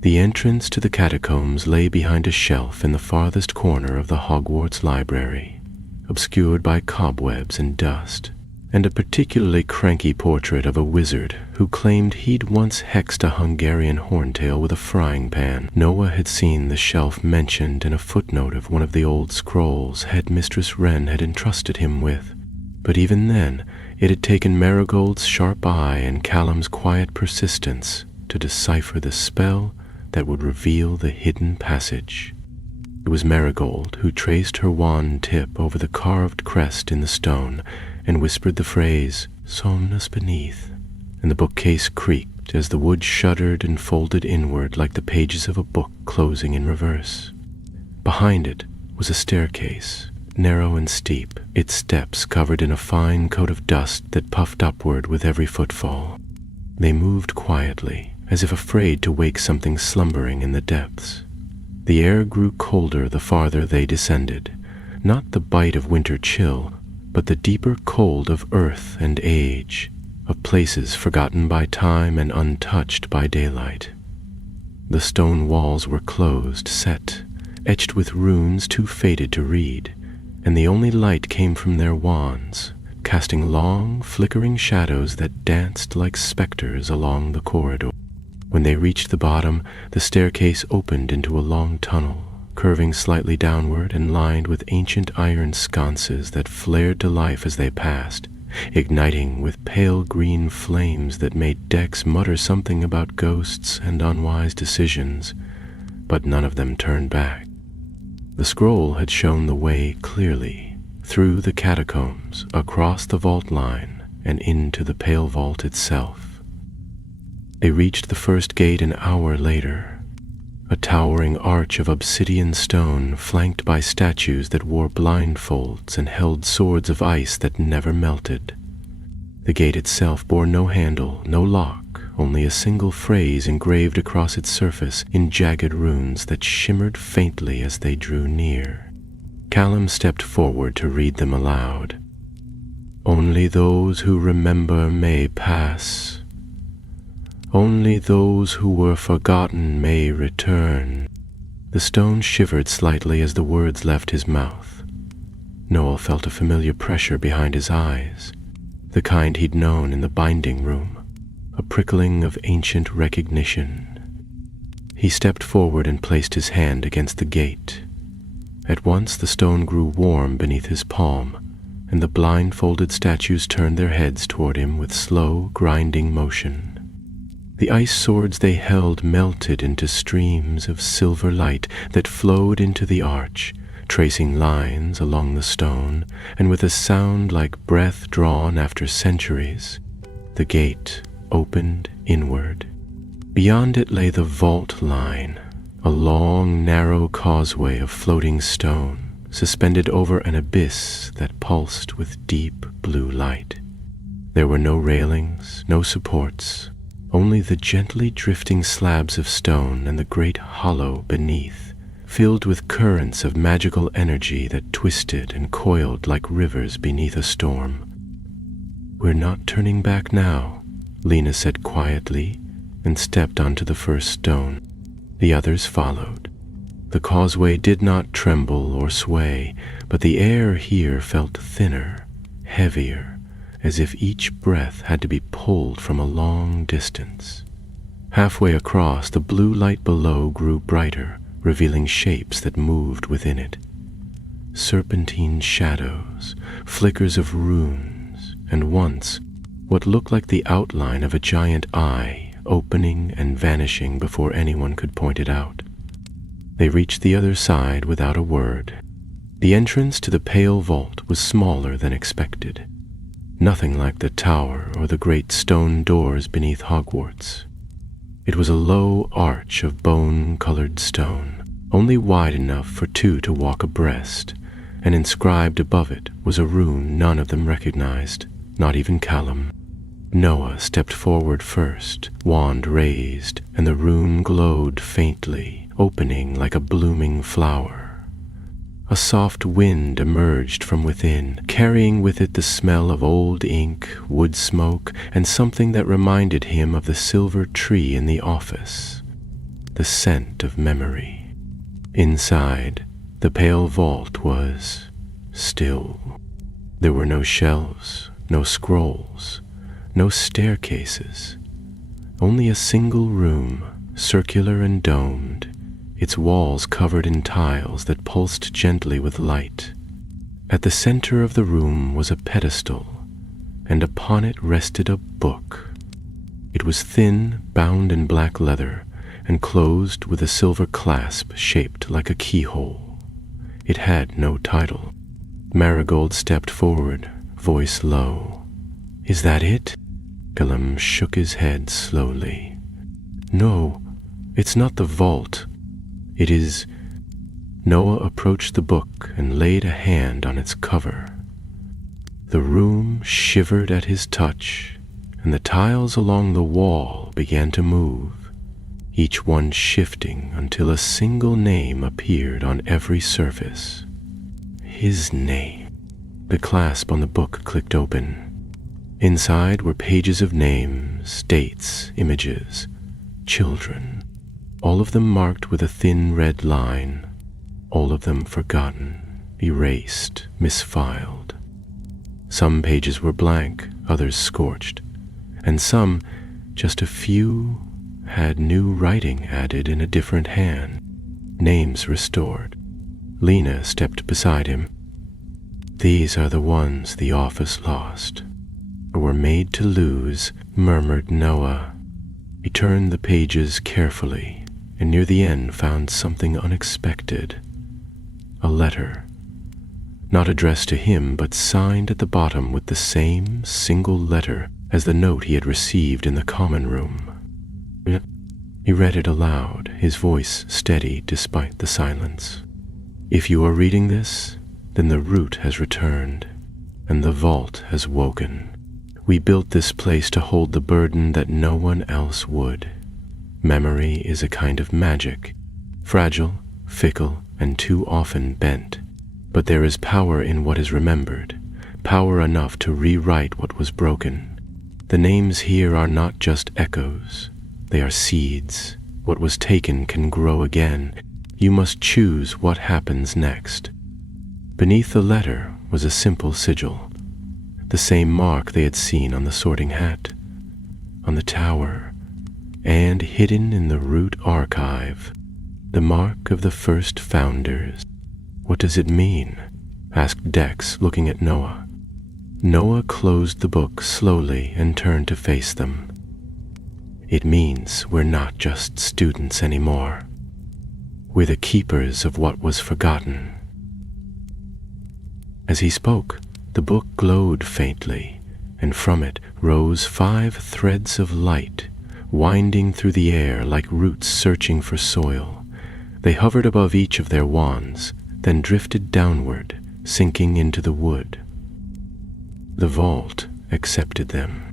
The entrance to the catacombs lay behind a shelf in the farthest corner of the Hogwarts library, obscured by cobwebs and dust, and a particularly cranky portrait of a wizard who claimed he'd once hexed a Hungarian horntail with a frying pan. Noah had seen the shelf mentioned in a footnote of one of the old scrolls Headmistress Wren had entrusted him with, but even then it had taken Marigold's sharp eye and Callum's quiet persistence to decipher the spell that would reveal the hidden passage. It was Marigold who traced her wand tip over the carved crest in the stone and whispered the phrase, "Somnus beneath," and the bookcase creaked as the wood shuddered and folded inward like the pages of a book closing in reverse. Behind it was a staircase, narrow and steep, its steps covered in a fine coat of dust that puffed upward with every footfall. They moved quietly, as if afraid to wake something slumbering in the depths. The air grew colder the farther they descended, not the bite of winter chill, but the deeper cold of earth and age, of places forgotten by time and untouched by daylight. The stone walls were closed, set, etched with runes too faded to read, and the only light came from their wands, casting long, flickering shadows that danced like specters along the corridor. When they reached the bottom, the staircase opened into a long tunnel, curving slightly downward and lined with ancient iron sconces that flared to life as they passed, igniting with pale green flames that made Dex mutter something about ghosts and unwise decisions, but none of them turned back. The scroll had shown the way clearly, through the catacombs, across the vault line, and into the Pale Vault itself. They reached the first gate an hour later, a towering arch of obsidian stone flanked by statues that wore blindfolds and held swords of ice that never melted. The gate itself bore no handle, no lock, only a single phrase engraved across its surface in jagged runes that shimmered faintly as they drew near. Callum stepped forward to read them aloud. "Only those who remember may pass. Only those who were forgotten may return." The stone shivered slightly as the words left his mouth. Noel felt a familiar pressure behind his eyes, the kind he'd known in the binding room, a prickling of ancient recognition. He stepped forward and placed his hand against the gate. At once the stone grew warm beneath his palm, and the blindfolded statues turned their heads toward him with slow, grinding motion. The ice swords they held melted into streams of silver light that flowed into the arch, tracing lines along the stone, and with a sound like breath drawn after centuries, the gate opened inward. Beyond it lay the vault line, a long, narrow causeway of floating stone, suspended over an abyss that pulsed with deep blue light. There were no railings, no supports, only the gently drifting slabs of stone and the great hollow beneath, filled with currents of magical energy that twisted and coiled like rivers beneath a storm. "We're not turning back now," Lena said quietly, and stepped onto the first stone. The others followed. The causeway did not tremble or sway, but the air here felt thinner, heavier, as if each breath had to be pulled from a long distance. Halfway across, the blue light below grew brighter, revealing shapes that moved within it. Serpentine shadows, flickers of runes, and once what looked like the outline of a giant eye, opening and vanishing before anyone could point it out. They reached the other side without a word. The entrance to the pale vault was smaller than expected. Nothing like the tower or the great stone doors beneath Hogwarts. It was a low arch of bone-colored stone, only wide enough for two to walk abreast, and inscribed above it was a rune none of them recognized, not even Callum. Noah stepped forward first, wand raised, and the rune glowed faintly, opening like a blooming flower. A soft wind emerged from within, carrying with it the smell of old ink, wood smoke, and something that reminded him of the silver tree in the office, the scent of memory. Inside, the pale vault was still. There were no shelves, no scrolls, no staircases, only a single room, circular and domed, its walls covered in tiles that pulsed gently with light. At the center of the room was a pedestal, and upon it rested a book. It was thin, bound in black leather, and closed with a silver clasp shaped like a keyhole. It had no title. Marigold stepped forward, voice low. "Is that it?" Callum shook his head slowly. "No, it's not the vault. It is..." Noah approached the book and laid a hand on its cover. The room shivered at his touch, and the tiles along the wall began to move, each one shifting until a single name appeared on every surface. His name. The clasp on the book clicked open. Inside were pages of names, dates, images, children. All of them marked with a thin red line, all of them forgotten, erased, misfiled. Some pages were blank, others scorched, and some, just a few, had new writing added in a different hand, names restored. Lena stepped beside him. "These are the ones the office lost, or were made to lose," murmured Noah. He turned the pages carefully, and near the end found something unexpected. A letter, not addressed to him, but signed at the bottom with the same single letter as the note he had received in the common room. He read it aloud, his voice steady despite the silence. "If you are reading this, then the root has returned, and the vault has woken. We built this place to hold the burden that no one else would. Memory is a kind of magic, fragile, fickle, and too often bent. But there is power in what is remembered, power enough to rewrite what was broken. The names here are not just echoes, they are seeds. What was taken can grow again. You must choose what happens next." Beneath the letter was a simple sigil, the same mark they had seen on the Sorting Hat, on the tower, and hidden in the root archive, the mark of the first founders. "What does it mean?" asked Dex, looking at Noah. Noah closed the book slowly and turned to face them. "It means we're not just students anymore. We're the keepers of what was forgotten, As he spoke, the book glowed faintly, and from it rose 5 threads of light, winding through the air like roots searching for soil. They hovered above each of their wands, then drifted downward, sinking into the wood. The vault accepted them.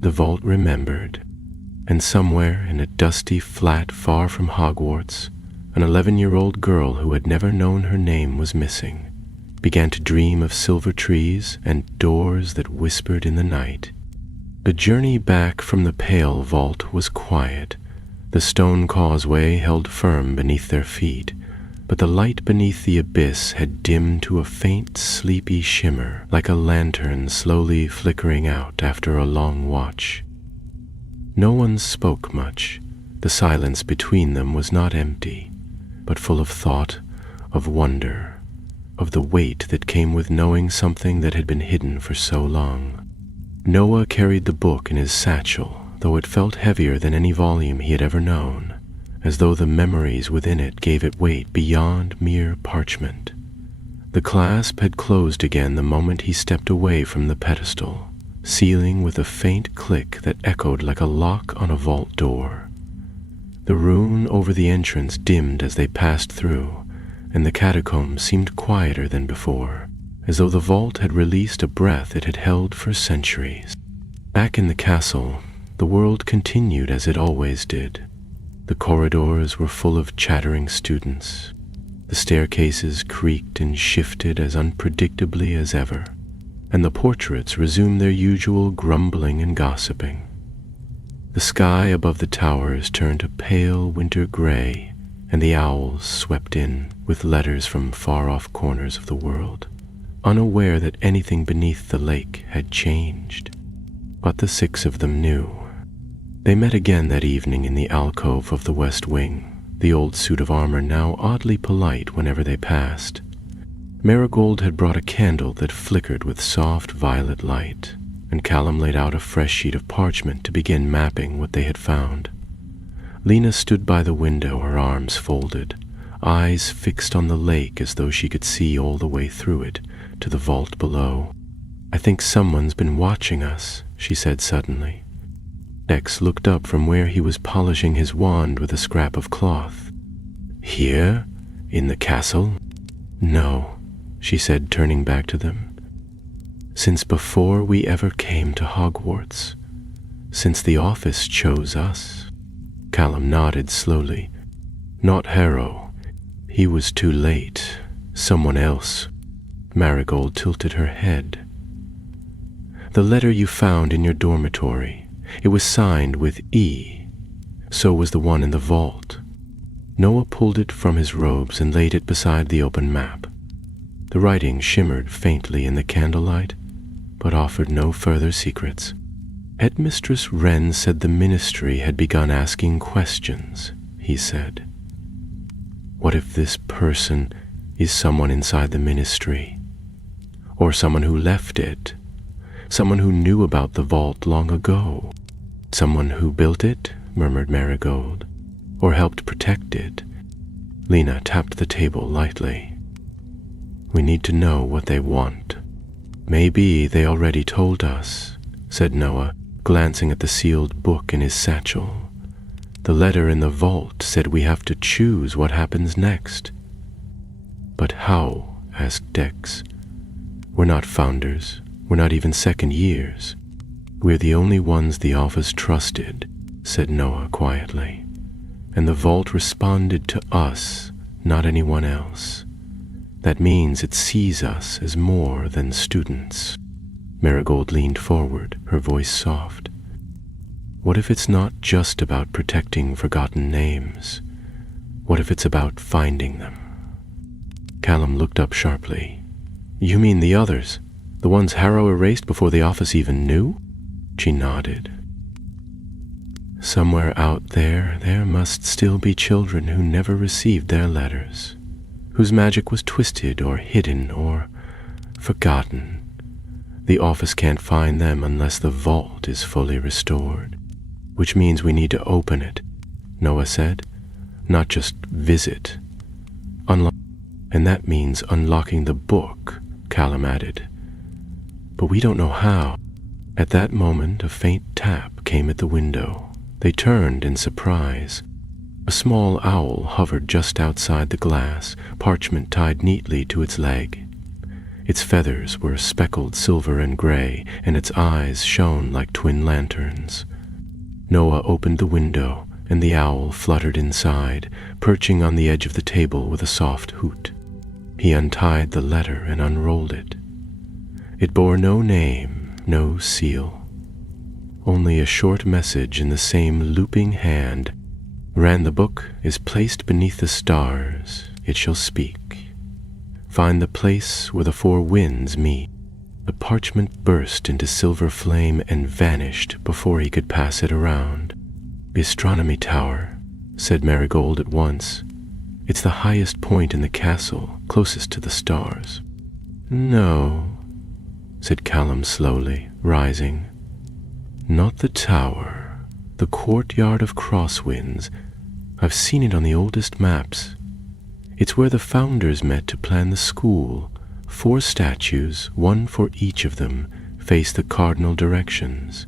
The vault remembered, and somewhere in a dusty flat far from Hogwarts, an 11-year-old girl who had never known her name was missing, began to dream of silver trees and doors that whispered in the night. The journey back from the Pale Vault was quiet. The stone causeway held firm beneath their feet, but the light beneath the abyss had dimmed to a faint, sleepy shimmer, like a lantern slowly flickering out after a long watch. No one spoke much. The silence between them was not empty, but full of thought, of wonder, of the weight that came with knowing something that had been hidden for so long. Noah carried the book in his satchel, though it felt heavier than any volume he had ever known, as though the memories within it gave it weight beyond mere parchment. The clasp had closed again the moment he stepped away from the pedestal, sealing with a faint click that echoed like a lock on a vault door. The rune over the entrance dimmed as they passed through, and the catacombs seemed quieter than before, as though the vault had released a breath it had held for centuries. Back in the castle, the world continued as it always did. The corridors were full of chattering students. The staircases creaked and shifted as unpredictably as ever, and the portraits resumed their usual grumbling and gossiping. The sky above the towers turned a pale winter gray, and the owls swept in with letters from far-off corners of the world, unaware that anything beneath the lake had changed. But the 6 of them knew. They met again that evening in the alcove of the West Wing, the old suit of armor now oddly polite whenever they passed. Marigold had brought a candle that flickered with soft violet light, and Callum laid out a fresh sheet of parchment to begin mapping what they had found. Lena stood by the window, her arms folded, eyes fixed on the lake as though she could see all the way through it to the vault below. "I think someone's been watching us," she said suddenly. Dex looked up from where he was polishing his wand with a scrap of cloth. "Here? In the castle?" "No," she said, turning back to them. "Since before we ever came to Hogwarts. Since the office chose us." Callum nodded slowly. "Not Harrow. He was too late. Someone else." Marigold tilted her head. "The letter you found in your dormitory. It was signed with E. So was the one in the vault." Noah pulled it from his robes and laid it beside the open map. The writing shimmered faintly in the candlelight, but offered no further secrets. "Headmistress Wren said the ministry had begun asking questions," he said. "What if this person is someone inside the ministry? Or someone who left it? Someone who knew about the vault long ago? Someone who built it," murmured Marigold, "or helped protect it?" Lena tapped the table lightly. "We need to know what they want." "Maybe they already told us," said Noah, glancing at the sealed book in his satchel. "The letter in the vault said we have to choose what happens next." "But how?" asked Dex. "We're not founders. We're not even second years. We're the only ones the office trusted," said Noah quietly. "And the vault responded to us, not anyone else. That means it sees us as more than students." Marigold leaned forward, her voice soft. "What if it's not just about protecting forgotten names? What if it's about finding them?" Callum looked up sharply. "You mean the others? The ones Harrow erased before the office even knew?" She nodded. "Somewhere out there must still be children who never received their letters, whose magic was twisted or hidden or forgotten. The office can't find them unless the vault is fully restored, which means we need to open it," Noah said. "Not just visit. And that means unlocking the book," Callum added. But we don't know how. At that moment, a faint tap came at the window. They turned in surprise. A small owl hovered just outside the glass, parchment tied neatly to its leg. Its feathers were speckled silver and gray, and its eyes shone like twin lanterns. Noah opened the window, and the owl fluttered inside, perching on the edge of the table with a soft hoot. He untied the letter and unrolled it. It bore no name, no seal. Only a short message in the same looping hand ran, "The book is placed beneath the stars, it shall speak. Find the place where the four winds meet." The parchment burst into silver flame and vanished before he could pass it around. "The astronomy tower," said Marigold at once. "It's the highest point in the castle, closest to the stars." "No," said Callum slowly, rising. "Not the tower. The courtyard of Crosswinds. I've seen it on the oldest maps. It's where the founders met to plan the school. 4 statues, one for each of them, face the cardinal directions.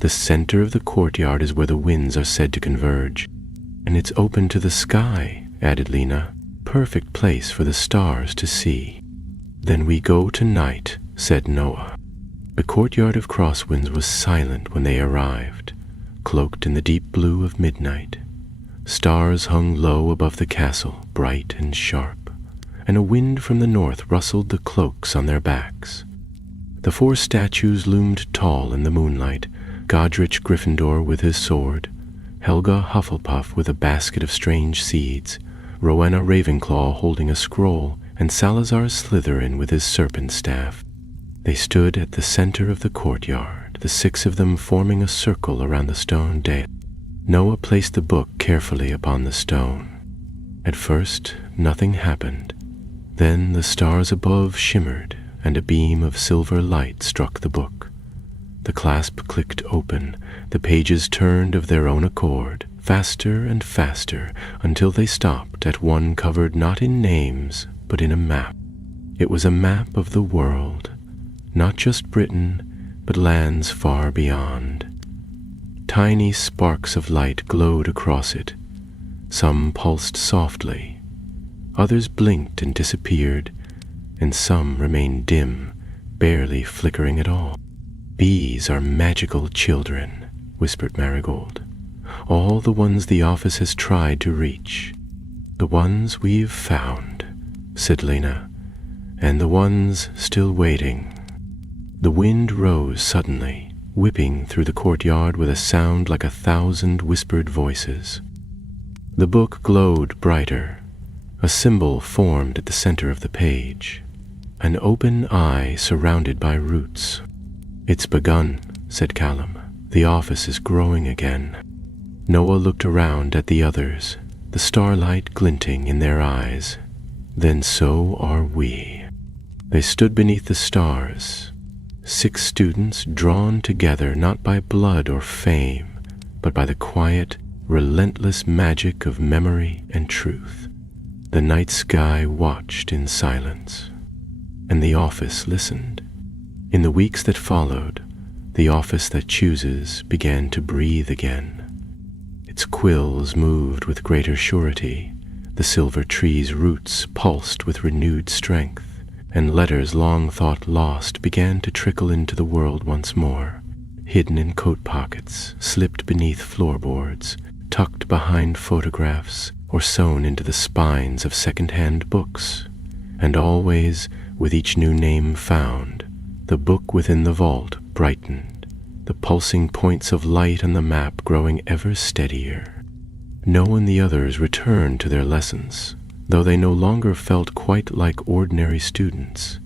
The center of the courtyard is where the winds are said to converge. And it's open to the sky," added Lena. "Perfect place for the stars to see." "Then we go tonight," said Noah. The courtyard of Crosswinds was silent when they arrived, cloaked in the deep blue of midnight. Stars hung low above the castle, bright and sharp, and a wind from the north rustled the cloaks on their backs. The 4 statues loomed tall in the moonlight, Godrich Gryffindor with his sword, Helga Hufflepuff with a basket of strange seeds, Rowena Ravenclaw holding a scroll, and Salazar Slytherin with his serpent staff. They stood at the center of the courtyard, the 6 of them forming a circle around the stone dais. Noah placed the book carefully upon the stone. At first, nothing happened. Then the stars above shimmered, and a beam of silver light struck the book. The clasp clicked open, the pages turned of their own accord, faster and faster, until they stopped at one covered not in names, but in a map. It was a map of the world, not just Britain, but lands far beyond. Tiny sparks of light glowed across it. Some pulsed softly, others blinked and disappeared, and some remained dim, barely flickering at all. "Bees are magical children," whispered Marigold. "All the ones the office has tried to reach. The ones we've found," said Lena, "and the ones still waiting." The wind rose suddenly, whipping through the courtyard with a sound like 1,000 whispered voices. The book glowed brighter. A symbol formed at the center of the page, an open eye surrounded by roots. "It's begun," said Callum. "The office is growing again." Noah looked around at the others, the starlight glinting in their eyes. "Then so are we." They stood beneath the stars, 6 students drawn together not by blood or fame, but by the quiet, relentless magic of memory and truth. The night sky watched in silence, and the office listened. In the weeks that followed, the office that chooses began to breathe again. Its quills moved with greater surety, the silver tree's roots pulsed with renewed strength, and letters long thought lost began to trickle into the world once more, hidden in coat pockets, slipped beneath floorboards, tucked behind photographs, or sewn into the spines of second-hand books. And always, with each new name found, the book within the vault brightened, the pulsing points of light on the map growing ever steadier. Noah and the others returned to their lessons, though they no longer felt quite like ordinary students.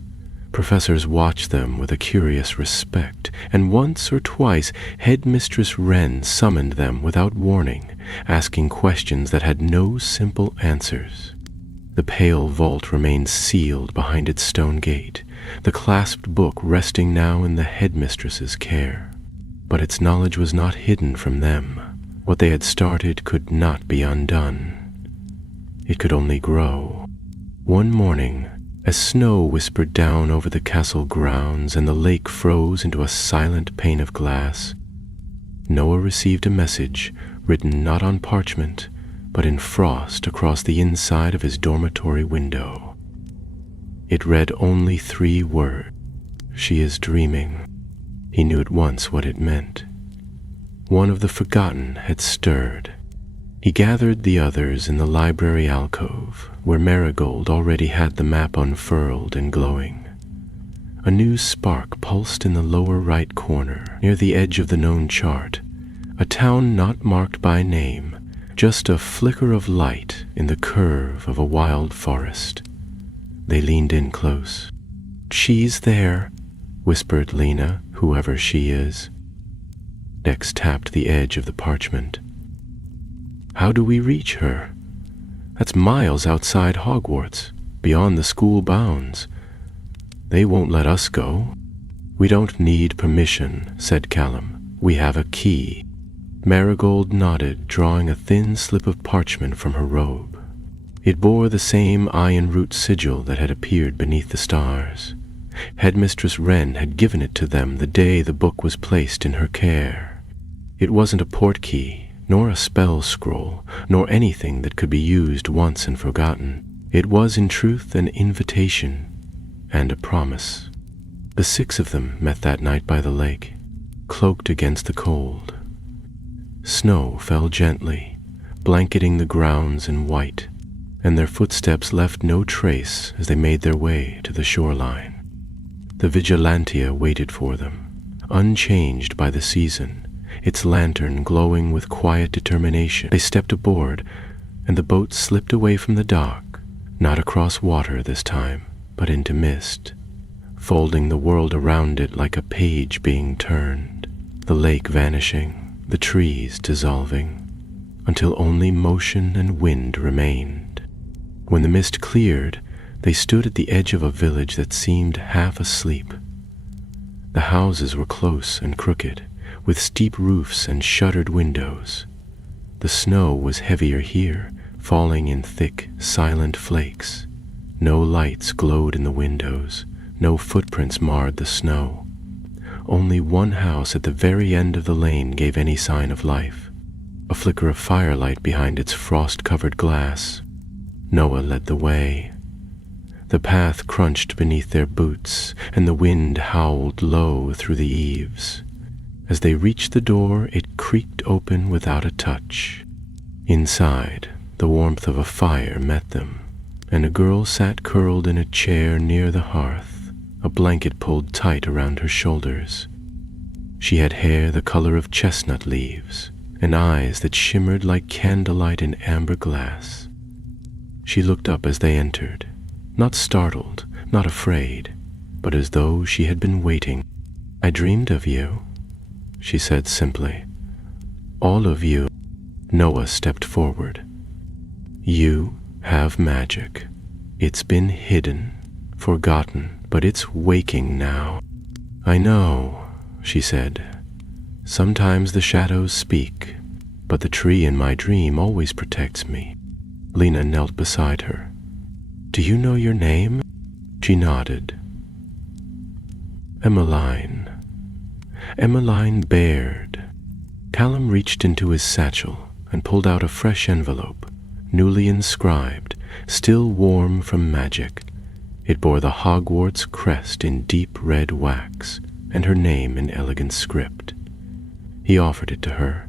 Professors watched them with a curious respect, and once or twice Headmistress Wren summoned them without warning, asking questions that had no simple answers. The pale vault remained sealed behind its stone gate, the clasped book resting now in the headmistress's care. But its knowledge was not hidden from them. What they had started could not be undone. It could only grow. One morning, As snow whispered down over the castle grounds and the lake froze into a silent pane of glass, Noah received a message written not on parchment, but in frost across the inside of his dormitory window. It read only 3 words. She is dreaming. He knew at once what it meant. One of the forgotten had stirred. He gathered the others in the library alcove, where Marigold already had the map unfurled and glowing. A new spark pulsed in the lower right corner, near the edge of the known chart, a town not marked by name, just a flicker of light in the curve of a wild forest. They leaned in close. "She's there," whispered Lena, whoever she is. Dex tapped the edge of the parchment. "How do we reach her? That's miles outside Hogwarts, beyond the school bounds. They won't let us go." "We don't need permission," said Callum. "We have a key." Marigold nodded, drawing a thin slip of parchment from her robe. It bore the same iron-root sigil that had appeared beneath the stars. Headmistress Wren had given it to them the day the book was placed in her care. It wasn't a portkey, nor a spell scroll, nor anything that could be used once and forgotten. It was in truth an invitation and a promise. The 6 of them met that night by the lake, cloaked against the cold. Snow fell gently, blanketing the grounds in white, and their footsteps left no trace as they made their way to the shoreline. The Vigilantia waited for them, unchanged by the season, its lantern glowing with quiet determination. They stepped aboard, and the boat slipped away from the dock, not across water this time, but into mist, folding the world around it like a page being turned, the lake vanishing, the trees dissolving, until only motion and wind remained. When the mist cleared, they stood at the edge of a village that seemed half asleep. The houses were close and crooked, with steep roofs and shuttered windows. The snow was heavier here, falling in thick, silent flakes. No lights glowed in the windows, no footprints marred the snow. Only one house at the very end of the lane gave any sign of life, a flicker of firelight behind its frost-covered glass. Noah led the way. The path crunched beneath their boots, and the wind howled low through the eaves. As they reached the door, it creaked open without a touch. Inside, the warmth of a fire met them, and a girl sat curled in a chair near the hearth, a blanket pulled tight around her shoulders. She had hair the color of chestnut leaves, and eyes that shimmered like candlelight in amber glass. She looked up as they entered, not startled, not afraid, but as though she had been waiting. "I dreamed of you," she said simply. "All of you." Noah stepped forward. "You have magic. It's been hidden, forgotten, but it's waking now." "I know," she said. "Sometimes the shadows speak, but the tree in my dream always protects me." Lena knelt beside her. "Do you know your name?" She nodded. "Emmeline. Emmeline Baird." Callum reached into his satchel and pulled out a fresh envelope, newly inscribed, still warm from magic. It bore the Hogwarts crest in deep red wax, and her name in elegant script. He offered it to her.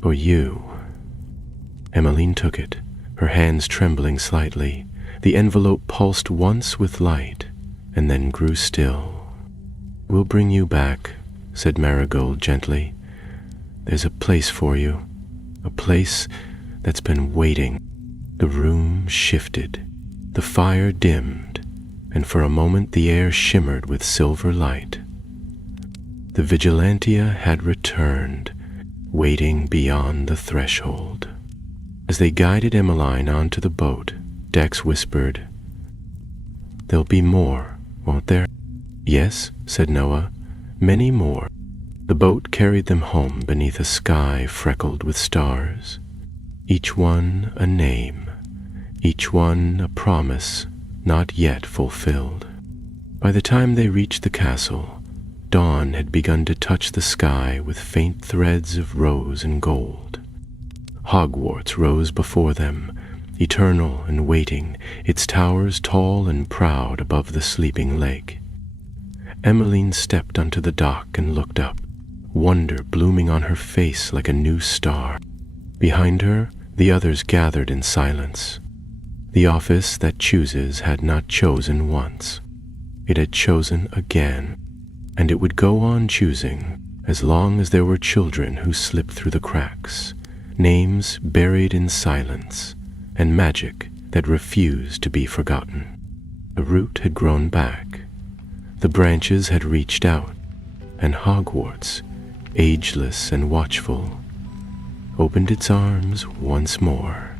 "For you." Emmeline took it, her hands trembling slightly. The envelope pulsed once with light, and then grew still. "We'll bring you back," said Marigold gently. "There's a place for you, a place that's been waiting." The room shifted, the fire dimmed, and for a moment the air shimmered with silver light. The Vigilantia had returned, waiting beyond the threshold. As they guided Emmeline onto the boat, Dex whispered, "There'll be more, won't there?" "Yes," said Noah, "many more." The boat carried them home beneath a sky freckled with stars, each one a name, each one a promise not yet fulfilled. By the time they reached the castle, dawn had begun to touch the sky with faint threads of rose and gold. Hogwarts rose before them, eternal and waiting, its towers tall and proud above the sleeping lake. Emmeline stepped onto the dock and looked up, wonder blooming on her face like a new star. Behind her, the others gathered in silence. The office that chooses had not chosen once. It had chosen again, and it would go on choosing as long as there were children who slipped through the cracks, names buried in silence, and magic that refused to be forgotten. The root had grown back, the branches had reached out, and Hogwarts, ageless and watchful, opened its arms once more.